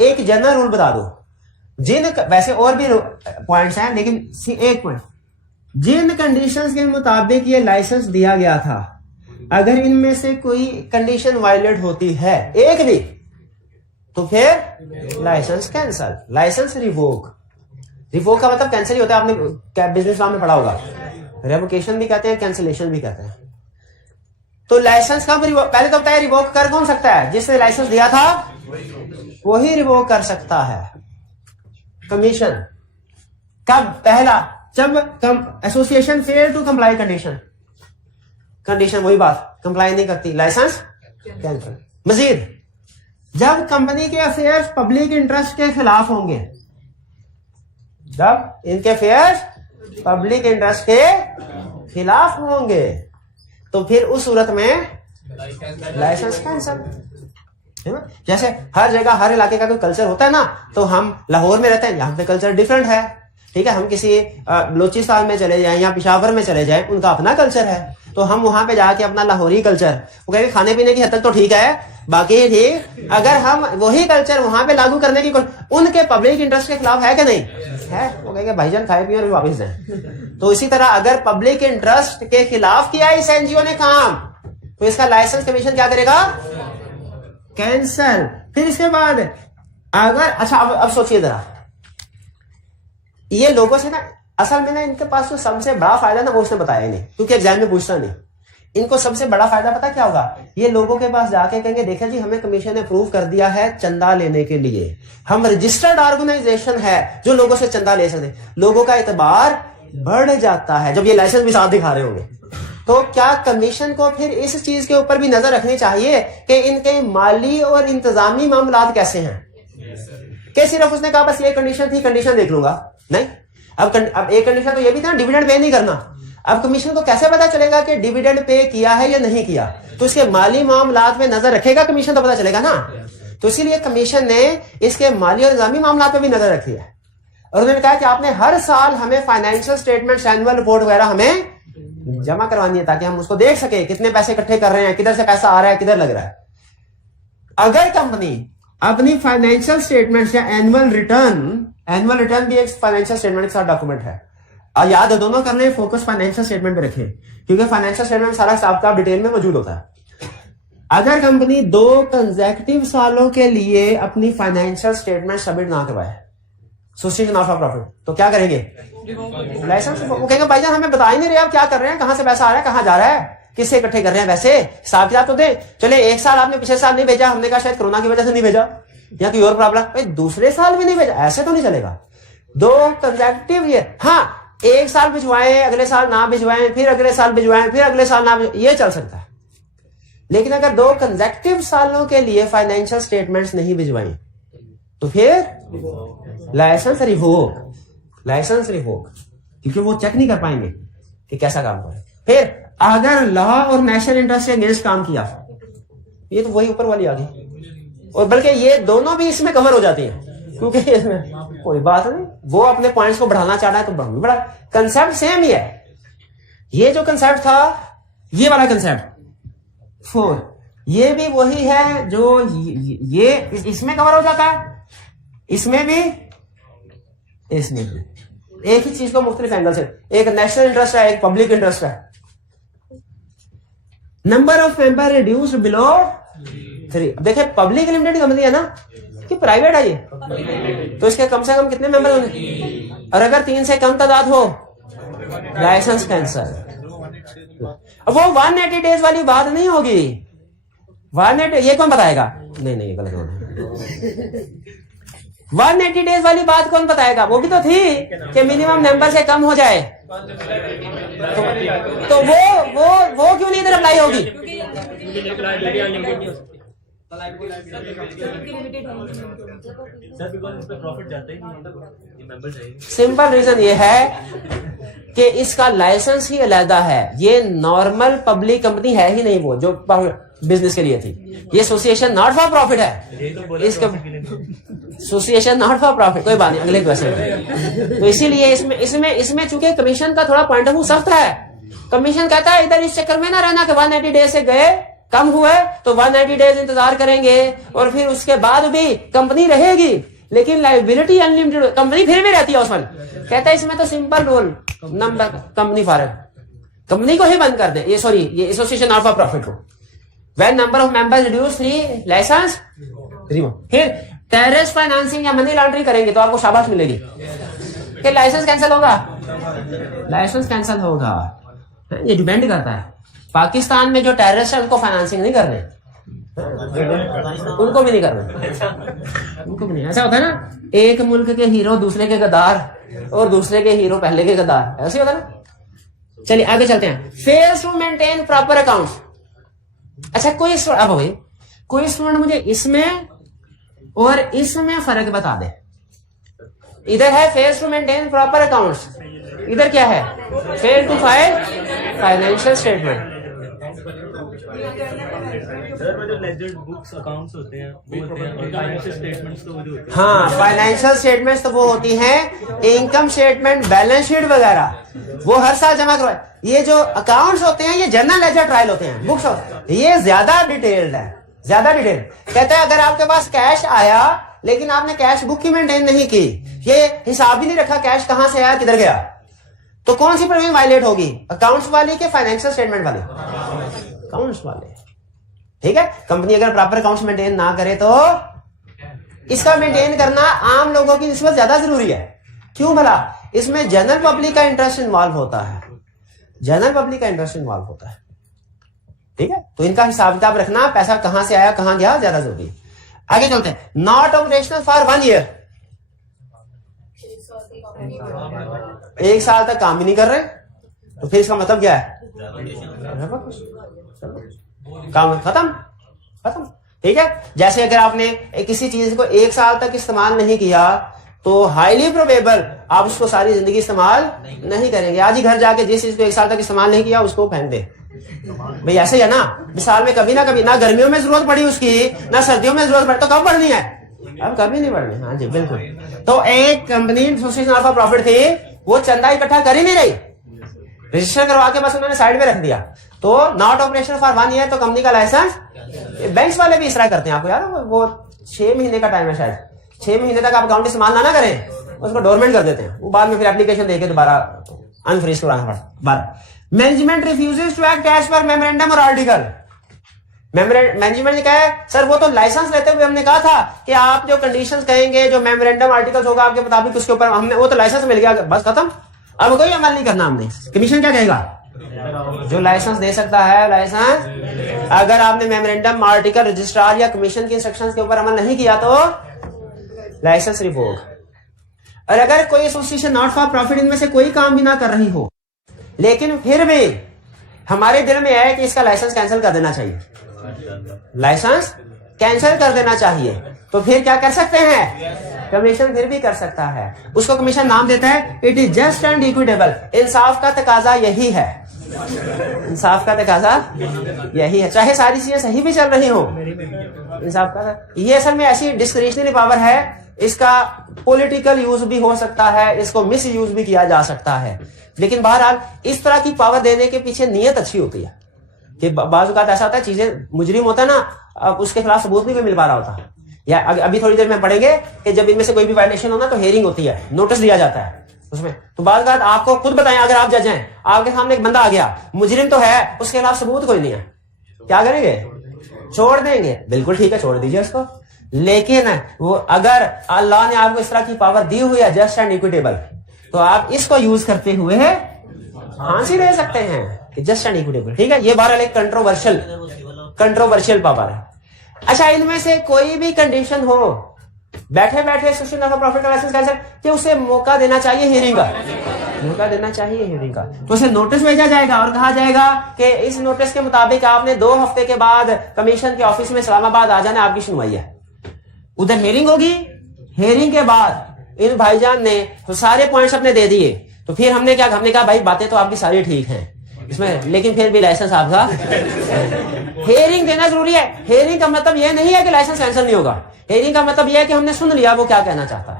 एक जनरल रूल बता दो, जिन वैसे और भी पॉइंट्स हैं, लेकिन एक पॉइंट, जिन कंडीशंस के मुताबिक ये लाइसेंस दिया गया था, अगर इनमें से कोई कंडीशन वायलेट होती है एक भी, तो फिर license cancel, license revoke. Revoke का मतलब कैंसिल ही होता है, आपने बिजनेस लॉ में पढ़ा होगा, रेवोकेशन भी कहते हैं, कैंसिलेशन भी कहते हैं। तो लाइसेंस का पहले तो बताया रिवोक कर कौन सकता है, जिसने लाइसेंस दिया था वही रिवोक कर सकता है। कमीशन कब, पहला जब association fail to comply condition वही बात, कंप्लाई नहीं करती, लाइसेंस कैंसिल। मजीद जब कंपनी के अफेयर्स पब्लिक इंटरेस्ट के खिलाफ होंगे, जब इनके अफेयर्स पब्लिक इंटरेस्ट के खिलाफ होंगे, तो फिर उस सूरत में लाइसेंस कैंसिल। जैसे हर जगह हर इलाके का कोई कल्चर होता है ना, तो हम लाहौर में रहते हैं, यहाँ पे कल्चर डिफरेंट है, ठीक है, हम किसी बलोचिस्तान में चले जाएं या पिशावर में चले जाएं, उनका अपना कल्चर है, तो हम वहां पे जाके अपना लाहौरी कल्चर, वो कहेंगे खाने पीने की हद तक तो ठीक है, बाकी ठीक, अगर हम वही कल्चर वहां पे लागू करने की उनके पब्लिक इंटरेस्ट के खिलाफ है कि नहीं है, वो कहेंगे भाईजान खाए पिए और वापिस दें। तो इसी तरह अगर पब्लिक इंटरेस्ट के खिलाफ किया इस एनजीओ ने काम, तो इसका लाइसेंस कमीशन क्या करेगा, कैंसल। फिर इसके बाद अगर, अच्छा अब सोचिए जरा, ये लोगों से ना असल में ना इनके पास जो सबसे बड़ा फायदा ना वो उसने बताया ही नहीं, क्योंकि एग्जाम में पूछना नहीं। इनको सबसे बड़ा फायदा पता क्या होगा, ये लोगों के पास जाके कहेंगे देखिए जी हमें कमीशन ने अप्रूव कर दिया है चंदा लेने के लिए, हम रजिस्टर्ड ऑर्गेनाइजेशन है जो लोगों से चंदा ले सकते। लोगों का एतबार बढ़ जाता है जब ये लाइसेंस भी साथ दिखा रहे होंगे। तो क्या कमीशन को फिर इस चीज के ऊपर भी नजर रखनी चाहिए कि इनके माली और इंतजामी मामलात कैसे हैं? कि सिर्फ उसने कहा बस ये कंडीशन थी, कंडीशन देख लूंगा, नहीं। अब एक कंडीशन तो ये भी था डिविडेंड पे नहीं करना। अब कमीशन को कैसे पता चलेगा कि डिविडेंड पे किया है या नहीं किया? तो इसके माली मामलात में नजर रखेगा कमीशन, तो पता चलेगा ना। तो इसीलिए कमीशन ने इसके माली और इंतजामी मामलात पे भी नजर रखी है। और उन्होंने कहा कि आपने हर साल हमें फाइनेंशियल स्टेटमेंट, एनुअल रिपोर्ट वगैरह हमें जमा करवानी है ताकि हम उसको देख सके कितने पैसे इकट्ठे कर रहे हैं, किधर से पैसा आ रहा है, किधर लग रहा है। अगर कंपनी अपनी फाइनेंशियल स्टेटमेंट या एनुअल रिटर्न भी एक फाइनेंशियल स्टेटमेंट के साथ डॉक्यूमेंट है, और याद है दोनों करने, फोकस फाइनेंशियल स्टेटमेंट पे रखें क्योंकि फाइनेंशियल स्टेटमेंट सारा हिसाब किताब डिटेल में मौजूद होता है। अगर कंपनी 2 कंसेक्यूटिव सालों के लिए अपनी फाइनेंशियल स्टेटमेंट सबमिट ना करवाए, एसोसिएशन नॉट फॉर प्रॉफिट, तो क्या करेंगे? लाइसेंस। वो कहेंगे भाईजान हमें बता ही नहीं रहे आप क्या कर रहे हैं, कहां से पैसा आ रहा है, कहां जा रहा है, किससे इकट्ठे कर रहे हैं, वैसे हिसाब किताब तो दे। चले 1 साल आपने पिछले साल नहीं भेजा, हमने कहा शायद कोरोना की वजह से नहीं भेजा या कोई और प्रॉब्लम, भाई दूसरे साल भी नहीं भेजा, ऐसे तो नहीं चलेगा। 2 कंसेक्यूटिव ईयर, हाँ 1 साल भिजवाएं, अगले साल ना भिजवाएं, फिर अगले साल भिजवाएं, फिर अगले साल ना भिजवाएं, ये चल सकता है। लेकिन अगर 2 कंसेक्यूटिव सालों के लिए फाइनेंशियल स्टेटमेंट्स नहीं भिजवाई तो फिर लाइसेंस रिवोक, क्योंकि वो चेक नहीं कर पाएंगे कि कैसा काम कर। फिर अगर लॉ और नेशनल इंटरेस्ट के अगेंस्ट काम किया, ये तो वही ऊपर वाली आ गई। और बल्कि ये दोनों भी इसमें कवर हो जाती है क्योंकि इसमें कोई बात नहीं, वो अपने पॉइंट्स को बढ़ाना चाह रहा है तो बड़ा कंसेप्ट सेम ही है। ये जो कंसेप्ट था, ये वाला कंसेप्ट 4, ये भी वही है जो ये इसमें कवर हो जाता है, इसमें भी, इसमें भी। एक ही चीज को मुख्तलिफ एंगल से, एक नेशनल इंटरेस्ट है, एक पब्लिक इंटरेस्ट है। Number of member reduced below 3। देखिए पब्लिक लिमिटेड कंपनी है ना कि प्राइवेट है ये, तो इसके कम से कम कितने मेंबर होंगे? और अगर 3 से कम तादाद हो, लाइसेंस कैंसल। अब वो 180 डेज वाली बात नहीं होगी। 180 ये कौन बताएगा? नहीं गलत होगा। 180 डेज वाली बात कौन बताएगा? वो भी तो थी कि मिनिमम नंबर से कम हो जाए, तो वो क्यों नहीं इधर अप्लाई होगी? सिंपल रीजन ये है कि इसका लाइसेंस ही अलहदा है। ये नॉर्मल पब्लिक कंपनी है ही नहीं, वो जो बिजनेस के लिए थी। ये एसोसिएशन नॉट फॉर प्रॉफिट है। इसका एसोसिएशन नॉट फॉर प्रॉफिट, कोई बात नहीं, अगले क्वेश्चन। तो इसीलिए इसमें चूंकि कमीशन का थोड़ा पॉइंट ऑफ व्यू सख्त है। कमीशन कहता है इधर इस चक्कर में ना रहना कि 180 डेज से गए, कम हुए तो 180 डेज इंतजार करेंगे और फिर उसके बाद भी कंपनी रहेगी, लेकिन लाइबिलिटी अनलिमिटेड, कंपनी फिर भी रहती है उसमें। कहता है इसमें तो सिंपल रूल, नंबर कंपनी फारग, कंपनी को ही बंद कर दे। ये सॉरी, ये एसोसिएशन नॉट फॉर प्रॉफिट को। When number of members reduce, free license remove. फिर टेररिस्ट फाइनेंसिंग या मनी लॉन्ड्रिंग करेंगे तो आपको शाबाश मिलेगी कि लाइसेंस कैंसिल होगा। लाइसेंस कैंसिल होगा, ये डिपेंड करता है। पाकिस्तान में जो टेररिस्ट है उनको फाइनेंसिंग नहीं करने, उनको भी नहीं करना, उनको भी नहीं। ऐसा होता है ना, एक मुल्क के हीरो दूसरे के गद्दार और दूसरे के हीरो पहले के गद्दार, ऐसे होता है ना। चलिए आगे चलते हैं। Fails to maintain proper accounts. अच्छा कोई स्टूडेंट मुझे इसमें और इसमें फर्क बता दे। इधर है fails to maintain proper accounts, इधर क्या है? Fail to file financial statement. Books accounts होते हैं वो होते हैं, और फाइनेंशियल स्टेटमेंट्स तो वो होते हैं। हाँ, फाइनेंशियल स्टेटमेंट्स तो वो होती हैं, इनकम स्टेटमेंट, बैलेंस शीट वगैरह वो हर साल जमा करवाए। ये जो अकाउंट्स होते हैं ये जनरल लेजर ट्रायल होते हैं, बुक्स ये ज्यादा डिटेल्ड है, ज्यादा डिटेल। कहते हैं अगर आपके पास कैश आया लेकिन आपने कैश बुक ही मेंटेन नहीं की, ये हिसाब भी नहीं रखा कैश कहां से आया किधर गया, तो कौन सी प्रोविजन वायलेट होगी? अकाउंट्स वाली के फाइनेंशियल स्टेटमेंट वाले? अकाउंट्स वाले। ठीक है, कंपनी अगर प्रॉपर अकाउंट्स मेंटेन ना करे तो इसका मेंटेन करना आम लोगों की निस्बत ज्यादा जरूरी है। क्यों भला? इसमें जनरल पब्लिक का इंटरेस्ट इन्वॉल्व होता है, जनरल पब्लिक का इंटरेस्ट इन्वॉल्व होता है। ठीक है, तो इनका हिसाब किताब रखना, पैसा कहां से आया कहां गया ज्यादा जरूरी है। आगे चलते हैं। नॉट ऑपरेशनल फॉर 1 ईयर, 1 साल तक काम ही नहीं कर रहे, तो फिर इसका मतलब क्या है? काम खत्म खत्म। ठीक है, जैसे अगर आपने किसी चीज को 1 साल तक इस्तेमाल नहीं किया तो हाईली प्रोबेबल आप उसको सारी जिंदगी इस्तेमाल नहीं करेंगे। आज ही घर जाके जिस चीज को 1 साल तक इस्तेमाल नहीं किया उसको फेंक दे भाई। ऐसे ही है ना, मिसाल में कभी ना कभी, ना गर्मियों में जरूरत पड़ी उसकी, ना सर्दियों में जरूरत पड़ी, तो कब पड़नी है? अब कभी नहीं पड़नी। हाँ जी बिल्कुल। तो एक कंपनी एसोसिएशन ऑफ प्रॉफिट थी, वो चंदा इकट्ठा कर ही नहीं रही, रजिस्टर करवा के बस उन्होंने साइड में रख दिया। तो नॉट ऑपरेशन फॉर 1 ईयर, तो कंपनी का लाइसेंस, बैंक्स वाले भी इस तरह करते हैं। आपको याद है वो 6 महीने का टाइम है शायद, 6 महीने तक आप अकाउंट इस्तेमाल ना करें, उसको डोरमेंट कर देते हैं। वो बाद में फिर एप्लीकेशन देके दोबारा अनफ्रीज कराना पड़ता। Management refuses to act as पर मेमोरेंडम और आर्टिकल। मैनेजमेंट ने कहा है सर वो तो लाइसेंस लेते हुए हमने कहा था कि आप जो कंडीशंस कहेंगे, जो मेमोरेंडम आर्टिकल्स होगा आपके मुताबिक, उसके ऊपर हमने, वो तो लाइसेंस मिल गया, बस खत्म, अब कोई अमल नहीं करना हमने। कमीशन क्या कहेगा? जो लाइसेंस दे सकता है लाइसेंस, अगर आपने मेमोरेंडम आर्टिकल रजिस्ट्रार या कमीशन के इंस्ट्रक्शंस के ऊपर अमल नहीं किया तो लाइसेंस रिवोक। और अगर कोई एसोसिएशन नॉट फॉर प्रॉफिट इनमें से कोई काम भी ना कर रही हो, लेकिन फिर भी हमारे दिल में है कि इसका लाइसेंस कैंसिल कर देना चाहिए, लाइसेंस कैंसिल कर देना चाहिए, तो फिर क्या कर सकते हैं? कमीशन फिर भी कर सकता है। उसको कमीशन नाम देता है it is just and equitable. इंसाफ का तकाजा यही है, इंसाफ का तकाजा यही है, चाहे सारी चीजें सही भी चल रही हो। इंसाफ का ये असल में ऐसी डिस्क्रिशनरी पावर है, इसका पॉलिटिकल यूज भी हो सकता है, इसको मिस यूज भी किया जा सकता है। लेकिन बहरहाल इस तरह की पावर देने के पीछे नीयत अच्छी होती है कि बाज़ औक़ात ऐसा होता है, चीजें मुजरिम होता है ना, अब उसके खिलाफ सबूत नहीं मिल पा रहा होता। या अभी थोड़ी देर में पढ़ेंगे कि जब इनमें से कोई भी वायलेशन हो ना तो हियरिंग होती है, नोटिस दिया जाता है उसमें। तो बाज़ औक़ात आपको खुद बताएं, अगर आप जज हैं, आपके सामने एक बंदा आ गया, मुजरिम तो है, उसके खिलाफ सबूत कोई नहीं है, क्या करेंगे? छोड़ देंगे। बिल्कुल ठीक है, छोड़ दीजिए उसको। लेकिन वो अगर अल्लाह ने आपको इस तरह की पावर दी हुई है जस्ट एंड इक्विटेबल, तो आप इसको यूज करते हुए फांसी दे सकते हैं कि जस्ट एंड इक्विटेबल। ठीक है, ये बहरहाल एक कंट्रोवर्शियल पावर है। अच्छा, इनमें से कोई भी कंडीशन हो, बैठे बैठे एसोसिएशन ऑफ प्रॉफिट का लाइसेंस कैंसिल, कि उसे मौका देना चाहिए हियरिंग का, मौका देना चाहिए हियरिंग का, तो उसे नोटिस भेजा जाएगा और कहा जाएगा कि इस नोटिस के मुताबिक आपने 2 हफ्ते के बाद कमीशन के ऑफिस में इस्लामाबाद आ जाना, आपकी सुनवाई है। उधर हियरिंग होगी, हियरिंग के बाद इन भाईजान ने तो सारे पॉइंट्स अपने दे दिए, तो फिर हमने कहा भाई बातें तो आपकी सारी ठीक हैं इसमें, लेकिन फिर भी लाइसेंस आपका हियरिंग देना जरूरी है। हियरिंग का मतलब यह नहीं है कि लाइसेंस कैंसिल नहीं होगा, हियरिंग का मतलब यह है कि हमने सुन लिया वो क्या कहना चाहता है।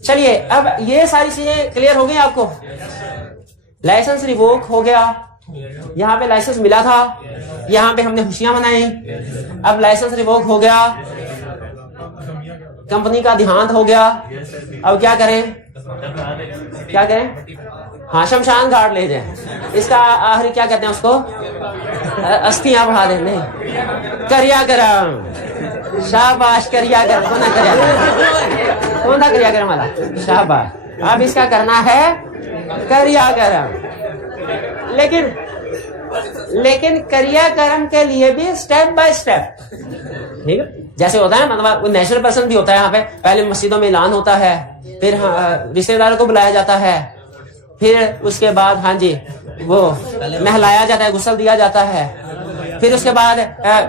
चलिए, अब ये सारी चीजें क्लियर हो गई आपको। लाइसेंस रिवोक हो गया, यहाँ पे लाइसेंस मिला था, यहाँ पे हमने खुशियां मनाई, अब लाइसेंस रिवोक हो गया, कंपनी का देहांत हो गया, अब क्या करें? क्या करें? हाँ, शमशान घाट ले जाए, इसका आखिरी क्या कहते हैं उसको? अस्थियां बढ़ा दें, नहीं, करियाकरम, शाबाश, करियाकरम, कौन था करियाकरम वाला? शाबाश। अब इसका करना है करियाकरम, लेकिन क्रियाकर्म के लिए भी स्टेप बाय स्टेप, ठीक है, जैसे होता है, मतलब नेचुरल पर्सन भी होता है। यहाँ पे पहले मस्जिदों में ऐलान होता है, फिर रिश्तेदारों को बुलाया जाता है, फिर उसके बाद हाँ जी वो नहलाया जाता है, गुस्ल दिया जाता है, फिर उसके बाद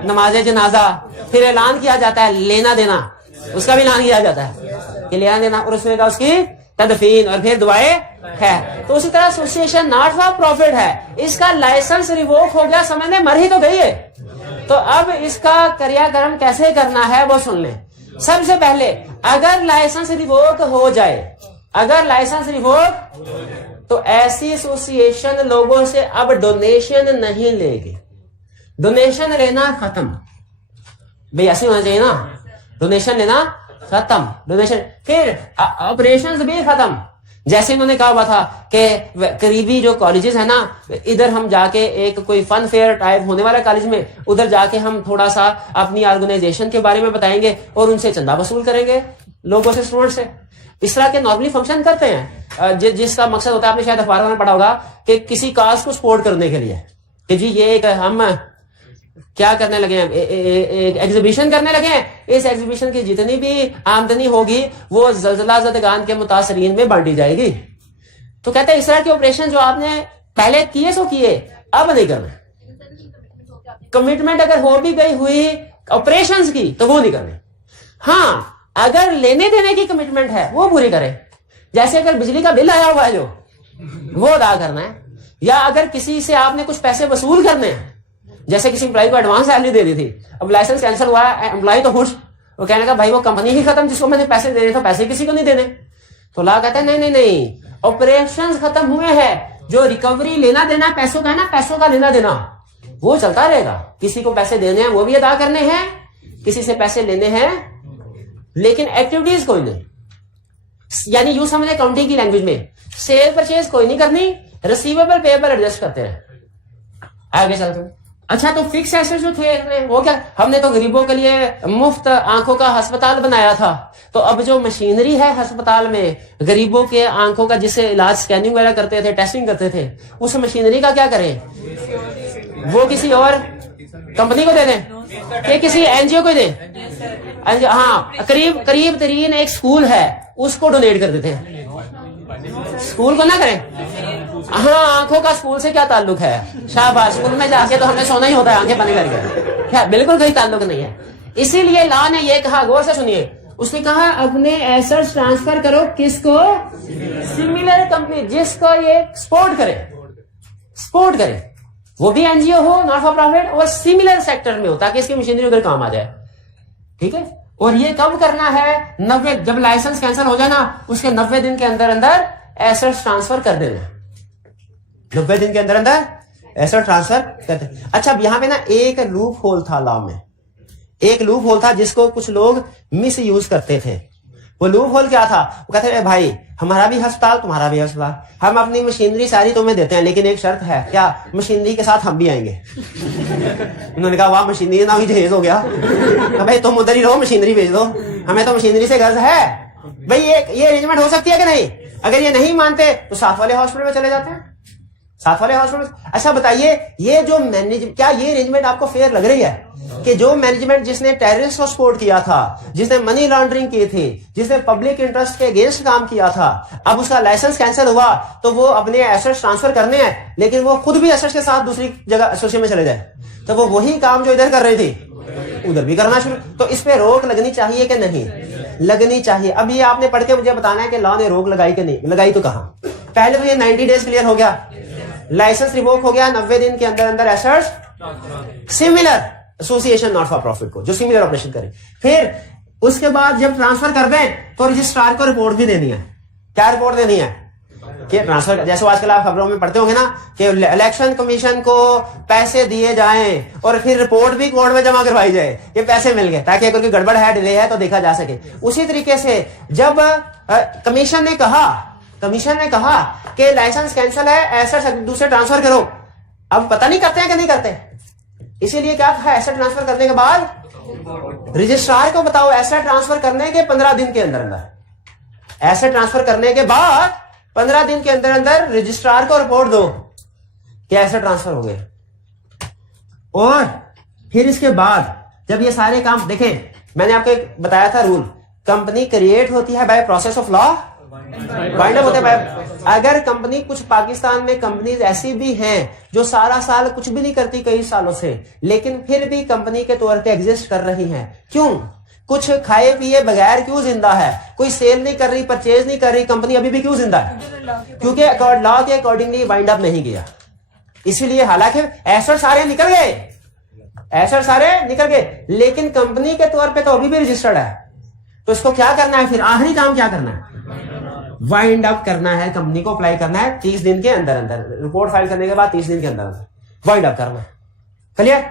नमाज जनाजा, फिर ऐलान किया जाता है लेना देना, उसका भी ऐलान किया जाता है कि लेना देना, और उसके बाद उसकी तदफीन, और फिर दुआएं है। तो उसी तरह एसोसिएशन नॉट फॉर प्रॉफिट है, इसका लाइसेंस रिवोक हो गया, समझने मर ही तो गई है। तो अब इसका क्रियाकर्म कैसे करना है वो सुन लें। सबसे पहले अगर लाइसेंस रिवोक हो जाए, अगर लाइसेंस रिवोक, तो ऐसी एसोसिएशन लोगों से अब डोनेशन नहीं लेगी, डोनेशन लेना खत्म। भाई ऐसे होना चाहिए ना, डोनेशन लेना खत्म, डोनेशन, फिर ऑपरेशंस भी खत्म। जैसे इन्होंने कहा हुआ था कि करीबी जो कॉलेजेस है ना, इधर हम जाके एक कोई फन फेयर टाइप होने वाला कॉलेज में, उधर जाके हम थोड़ा सा अपनी ऑर्गेनाइजेशन के बारे में बताएंगे और उनसे चंदा वसूल करेंगे लोगों से, स्टूडेंट से। इस तरह के नॉर्मली फंक्शन करते हैं, जिसका मकसद होता है, आपने शायद अखबारों में पढ़ा होगा कि किसी काज को सपोर्ट करने के लिए कि जी ये एक हम क्या करने लगे हैं, एक एग्जीबिशन करने लगे हैं, इस एग्जीबिशन की जितनी भी आमदनी होगी वो ज़ल्ज़ला ज़दगान के मुतासरीन में बांटी जाएगी। तो कहते हैं इस तरह के ऑपरेशन जो आपने पहले किए सो किए, अब नहीं करना। कमिटमेंट अगर हो भी गई हुई ऑपरेशंस की तो वो नहीं करने। हाँ, अगर लेने देने की कमिटमेंट है वो पूरी करें। जैसे अगर बिजली का बिल आया हुआ है जो, वो अदा करना है, या अगर किसी से आपने कुछ पैसे वसूल करने हैं, जैसे किसी एम्प्लॉय को एडवांस सैलरी दे दी थी, अब लाइसेंस कैंसिल हुआ, एम्प्लॉय तो खुश, वो कहने का भाई वो कंपनी ही खत्म जिसको मैंने पैसे देने थे, पैसे किसी को नहीं देने। तो ला कहते हैं नहीं, ऑपरेशंस खत्म हुए हैं, जो रिकवरी लेना देना पैसों का है ना, पैसों का लेना देना वो चलता रहेगा। किसी को पैसे देने हैं वो भी अदा करने हैं, किसी से पैसे लेने हैं, लेकिन एक्टिविटीज कोई नहीं। यानी यूं समझे अकाउंटिंग की लैंग्वेज में, सेल परचेज कोई नहीं करनी, रिसीवेबल पेएबल एडजस्ट करते हैं। आगे चलते हैं। अच्छा, तो फिक्स एसेट्स जो थे वो क्या, हमने तो गरीबों के लिए मुफ्त आंखों का अस्पताल बनाया था, तो अब जो मशीनरी है अस्पताल में गरीबों के आंखों का, जिससे इलाज स्कैनिंग वगैरह करते थे, टेस्टिंग करते थे, उस मशीनरी का क्या करें, वो किसी और कंपनी को दे दें कि किसी एनजीओ को दें। हाँ, करीब तरीन एक स्कूल है उसको डोनेट कर देते हैं, स्कूल को ना करें। हाँ, आंखों का स्कूल से क्या ताल्लुक है, शाबाश, स्कूल में जाके तो हमने सोना ही होता है आंखें बंद करके, क्या बिल्कुल कोई ताल्लुक नहीं है। इसीलिए लॉ ने ये कहा, गौर से सुनिए, उसने कहा अपने एसेट्स ट्रांसफर करो किसको, सिमिलर कंपनी जिसको ये सपोर्ट करे, वो भी एनजीओ हो, नॉट फॉर प्रॉफिट, और सिमिलर सेक्टर में हो, ताकि इसकी मशीनरी उधर काम आ जाए। ठीक है, और ये कब करना है, 90, जब लाइसेंस कैंसिल हो जाए ना, उसके 90 दिन के अंदर अंदर एसेट्स ट्रांसफर कर देना। 90 दिन के अंदर अंदर एसेट ट्रांसफर करते। अच्छा, अब यहां पे ना एक लूप होल था लॉ में, एक लूप होल था जिसको कुछ लोग मिस यूज करते थे। वो लूप होल क्या था, वो कहते थे भाई हमारा भी अस्पताल तुम्हारा भी अस्पताल, हम अपनी मशीनरी सारी तुम्हें देते हैं, लेकिन एक शर्त है, क्या, मशीनरी के साथ हम भी आएंगे। उन्होंने कहा वाह, मशीनरी ना भी जहेज हो गया, भाई तुम उधर ही रहो, मशीनरी भेज दो, हमें तो मशीनरी से गर्ज है। भाई ये अरेंजमेंट हो सकती है कि नहीं? अगर ये नहीं मानते तो साथ वाले हॉस्पिटल में चले जाते हैं, साथ वाले हॉस्पिटल। अच्छा बताइए, ये जो क्या ये अरेंजमेंट आपको फेयर लग रही है कि जो मैनेजमेंट जिसने टेररिस्ट को सपोर्ट किया था, जिसने मनी लॉन्ड्रिंग की थी, जिसने पब्लिक इंटरेस्ट के अगेंस्ट काम किया था, अब उसका लाइसेंस कैंसिल हुआ तो वो अपने एसेट्स ट्रांसफर करने हैं, लेकिन वो खुद भी एसेट्स के साथ दूसरी जगह एसोसिएशन में चले जाए, तो वो वही काम जो इधर कर रही थी उधर भी करना शुरू। तो इस पे रोक लगनी चाहिए कि नहीं लगनी चाहिए? अब ये आपने पढ़ के मुझे बताना है कि लॉ ने रोक लगाई कि नहीं लगाई। तो कहां, पहले तो ये 90 डेज क्लियर हो गया, लाइसेंस रिवोक हो गया, 90 दिन के अंदर अंदर assets similar association not for profit को जो सिमिलर ऑपरेशन करे। फिर उसके बाद जब ट्रांसफर कर दें तो रजिस्ट्रार को रिपोर्ट भी देनी है। क्या रिपोर्ट देनी है कि ट्रांसफर, जैसे आजकल आप खबरों में पढ़ते होंगे ना कि इलेक्शन कमीशन को पैसे दिए जाएं और फिर रिपोर्ट भी कोर्ट में जमा करवाई जाए, ये पैसे मिल गए, ताकि अगर कोई गड़बड़ है, डिले है तो देखा जा सके। उसी तरीके से जब कमीशन ने कहा कि लाइसेंस कैंसिल है, एसेट्स दूसरे ट्रांसफर करो, अब पता नहीं करते हैं कि नहीं करते। इसीलिए क्या था, एसेट ट्रांसफर करने के बाद रजिस्ट्रार को बताओ, एसेट ट्रांसफर करने के 15 दिन के अंदर अंदर, एसेट ट्रांसफर करने के बाद 15 दिन के अंदर अंदर रजिस्ट्रार को रिपोर्ट दो कि एसेट ट्रांसफर हो गए। और फिर इसके बाद जब ये सारे काम देखें, मैंने आपको एक बताया था रूल, कंपनी क्रिएट होती है by process of law, wind up होते हैं। अगर कंपनी, कुछ पाकिस्तान में कंपनीज ऐसी भी हैं जो सारा साल कुछ भी नहीं करती कई सालों से, लेकिन फिर भी कंपनी के तौर पे एग्जिस्ट कर रही हैं। क्यों? कुछ खाए पिए बगैर क्यों जिंदा है? कोई सेल नहीं कर रही, परचेज नहीं कर रही, कंपनी अभी भी क्यों जिंदा है? क्योंकि लॉ के अकॉर्डिंगली वाइंड अप नहीं किया। इसीलिए हालांकि एसेट सारे निकल गए, लेकिन कंपनी के तौर पे तो अभी भी रजिस्टर्ड है। तो इसको क्या करना है, फिर आखिरी काम क्या करना है, वाइंड अप करना है, कंपनी को अप्लाई करना है 30 दिन के अंदर अंदर, रिपोर्ट फाइल करने के बाद 30 दिन के अंदर अंदर वाइंड अप करना है। क्लियर?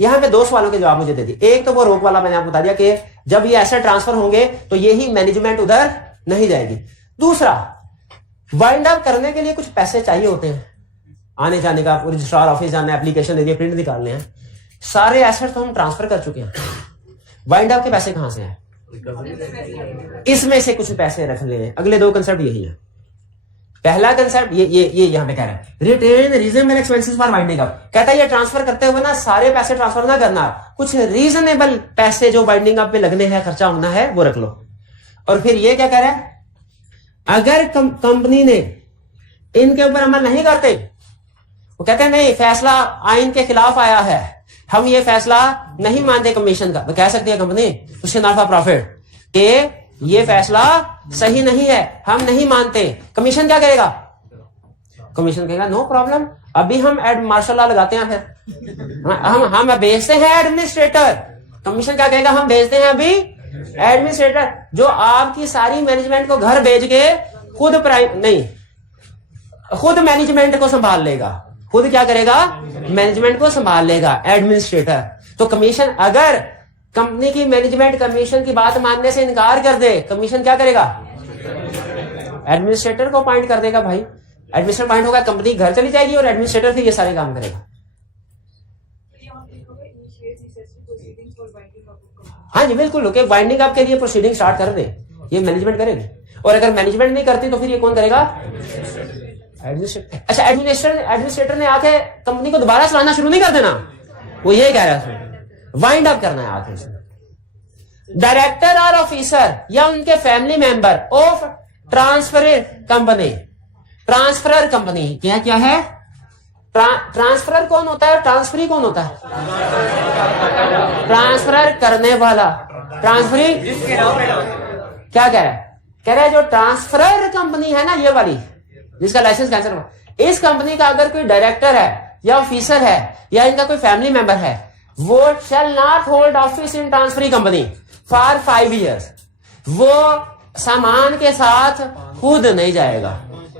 यहां पे 2 सवालों के जवाब मुझे दे दिए। एक तो वो रोक वाला मैंने आपको बता दिया कि जब ये एसेट ट्रांसफर होंगे तो यही मैनेजमेंट उधर नहीं जाएगी। दूसरा, वाइंड अप करने के लिए कुछ पैसे चाहिए होते हैं, आने जाने का, रजिस्ट्रार ऑफिस जाना है, एप्लीकेशन देनी है, प्रिंट निकालने हैं। सारे एसेट तो हम ट्रांसफर कर चुके हैं, वाइंड अप के पैसे कहां से हैं? इसमें से कुछ पैसे रख लें। अगले दो कंसेप्ट यही है। पहला कंसेप्ट ये यहां पे कह रहा है retain reasonable expenses for winding up. कहता है ये ट्रांसफर करते हुए ना सारे पैसे ट्रांसफर ना करना, कुछ रीजनेबल पैसे जो वाइंडिंग अप पे लगने हैं, खर्चा होना है, वो रख लो। और फिर ये क्या कह रहा है, अगर कंपनी ने इनके ऊपर अमल नहीं करते, वो कहते हैं नहीं फैसला आइन के खिलाफ आया है, हम ये फैसला नहीं मानते कमीशन का, तो कह सकती है कंपनी उसके नॉट फॉर प्रॉफिट कि ये फैसला सही नहीं है, हम नहीं मानते। कमीशन क्या करेगा? कमीशन कहेगा नो प्रॉब्लम, अभी हम मार्शल लॉ लगाते हैं, फिर हम भेजते हैं एडमिनिस्ट्रेटर। कमीशन क्या कहेगा? हम भेजते हैं अभी एडमिनिस्ट्रेटर, जो आपकी सारी मैनेजमेंट को घर भेज के खुद मैनेजमेंट को संभाल लेगा। खुद क्या करेगा? मैनेजमेंट को संभाल लेगा, एडमिनिस्ट्रेटर। तो कमीशन अगर कंपनी की मैनेजमेंट कमीशन की बात मानने से इनकार कर दे, कमीशन क्या करेगा? एडमिनिस्ट्रेटर को अपॉइंट कर देगा। भाई एडमिनिस्ट्रेटर अपॉइंट होगा, कंपनी घर चली जाएगी और एडमिनिस्ट्रेटर फिर ये सारे काम करेगा। हाँ जी बिल्कुल, ओके, वाइंडिंग अप के लिए प्रोसीडिंग स्टार्ट कर दे, ये मैनेजमेंट करेगी। और अगर मैनेजमेंट नहीं करती तो फिर ये कौन करेगा? एडमिनिस्ट्रेटर। अच्छा, एडमिनिस्ट्रेटर ने आके कंपनी को दोबारा चलाना शुरू नहीं कर देना, वो ये कह रहा है वाइंड अप करना है आके। डायरेक्टर और ऑफिसर या उनके family member of transferor company. Transferor company क्या है? ट्रांसफरर कौन होता है? ट्रांसफरी कौन होता है? ट्रांसफर करने वाला। ट्रांसफरी क्या कह रहा है? कह रहा है जो ट्रांसफरर कंपनी है ना, ये वाली जिसका लाइसेंस कैंसिल हुआ, इस कंपनी का अगर कोई डायरेक्टर है या ऑफिसर है या इनका कोई फैमिली मेंबर है, वो shall not hold office in transferee company for 5 years। वो सामान के साथ खुद नहीं जाएगा,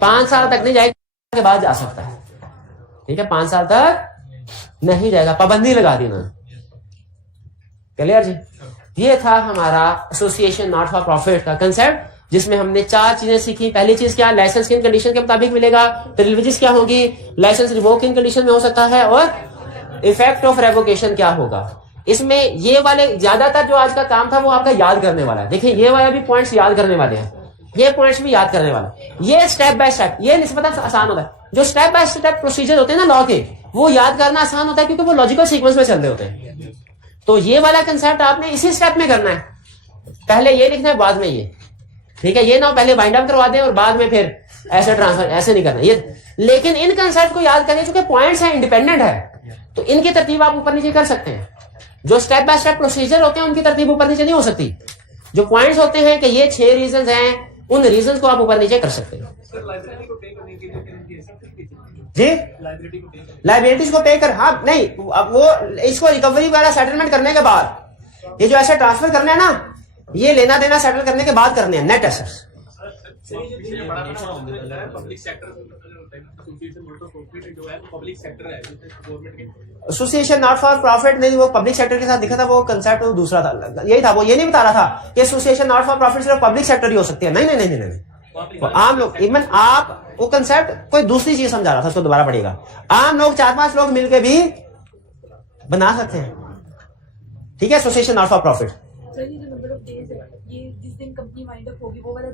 5 साल तक नहीं जाएगा, के बाद जा सकता है। ठीक है, 5 साल तक नहीं जाएगा, पाबंदी लगा दी उन्होंने। क्लियर जी? ये था हमारा एसोसिएशन नॉट फॉर प्रॉफिट का कंसेप्ट, जिसमें हमने 4 चीजें सीखी। पहली चीज क्या? लाइसेंस किन कंडीशन के मुताबिक मिलेगा, प्रिविलेजेस क्या होगी, लाइसेंस रिवोक किन कंडीशन में हो सकता है, और इफेक्ट ऑफ रेवोकेशन क्या होगा। इसमें ये वाले ज्यादातर जो आज का काम था वो आपका याद करने वाला है। देखिए ये वाले भी पॉइंट्स याद करने वाले हैं, ये पॉइंट्स भी याद करने वाले। ये स्टेप बाय स्टेप, ये निस्बतन आसान होता है। जो स्टेप बाय स्टेप प्रोसीजर होते हैं ना लॉ के, वो याद करना आसान होता है क्योंकि वो लॉजिकल सीक्वेंस में चल रहे होते हैं। तो ये वाला कंसेप्ट आपने इसी स्टेप में करना है, पहले ये लिखना है बाद में ये। ठीक है, ये ना पहले वाइंड अप करवा दें और बाद में फिर ऐसे ट्रांसफर, ऐसे नहीं करना ये। लेकिन इन कंसेप्ट को याद करें, क्योंकि पॉइंट्स हैं, इंडिपेंडेंट है, तो इनकी तरतीब आप ऊपर नीचे कर सकते हैं। जो स्टेप बाय स्टेप प्रोसीजर होते हैं उनकी तरतीब ऊपर नीचे नहीं हो सकती। जो पॉइंट्स होते हैं कि ये 6 रीजंस हैं, उन रीजंस को आप ऊपर नीचे कर सकते हैं। जी लाइबिलिटीज को पे कर, हाँ नहीं, अब वो इसको रिकवरी वाला सेटलमेंट करने के बाद, ये जो ऐसे ट्रांसफर करना है ना, ये लेना देना सेटल करने के बाद करने हैं net assets. Association not for profit नहीं, वो पब्लिक सेक्टर के साथ दिखा था, वो कंसेप्ट वो दूसरा था, यही था। वो ये नहीं बता रहा था कि एसोसिएशन नॉट फॉर प्रॉफिट सिर्फ पब्लिक सेक्टर ही हो सकती है। नहीं नहीं नहीं नहीं, नहीं। तो आम लोग, इवन आप, वो कंसेप्ट कोई दूसरी चीज समझा रहा था, उसको दोबारा पढ़िएगा। आम लोग 4-5 लोग मिलकर भी बना सकते हैं। ठीक है, एसोसिएशन नॉट फॉर प्रॉफिट।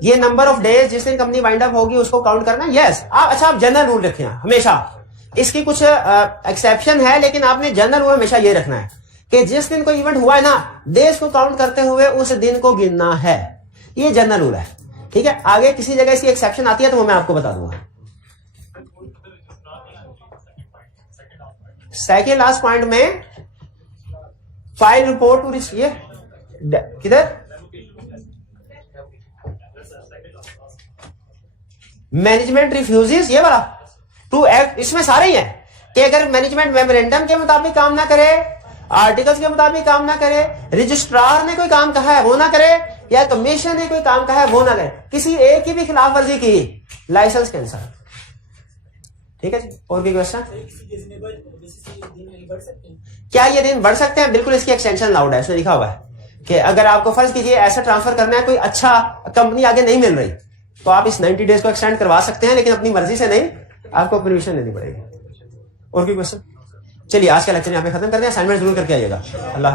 ये नंबर ऑफ डेज जिस दिन कंपनी वाइंड अप होगी उसको काउंट करना है। यस, अच्छा आप जनरल रूल रखें हमेशा, इसकी कुछ एक्सेप्शन है, लेकिन आपने जनरल रूल हमेशा ये रखना है कि जिस दिन कोई इवेंट हुआ है ना, डेज को काउंट करते हुए उस दिन को गिनना है। ये जनरल रूल है। ठीक है, आगे किसी जगह इसकी एक्सेप्शन आती है तो वो मैं आपको बता दूंगा। सेकेंड लास्ट पॉइंट में फाइल रिपोर्ट टू ये किधर मैनेजमेंट रिफ्यूजेस, ये वाला टू एक्ट, इसमें सारे ही है कि अगर मैनेजमेंट मेमोरेंडम के मुताबिक काम ना करे, आर्टिकल्स के मुताबिक काम ना करे, रजिस्ट्रार ने कोई काम कहा है वो ना करे, या कमीशन ने कोई काम कहा है वो ना करे, किसी एक की भी खिलाफ वर्जी की, लाइसेंस कैंसल। ठीक है जी, और भी क्वेश्चन? क्या ये दिन बढ़ सकते हैं? बिल्कुल, इसकी एक्सटेंशन लाउड है, इसमें लिखा हुआ है कि अगर आपको फर्ज कीजिए ऐसा ट्रांसफर करना है, कोई अच्छा कंपनी आगे नहीं मिल रही, तो आप इस 90 डेज को एक्सटेंड करवा सकते हैं, लेकिन अपनी मर्जी से नहीं, आपको परमिशन लेनी पड़ेगी। और भी क्वेश्चन? चलिए आज का लेक्चर यहाँ पे खत्म करते हैं, असाइनमेंट जरूर करके आइएगा। अल्लाह।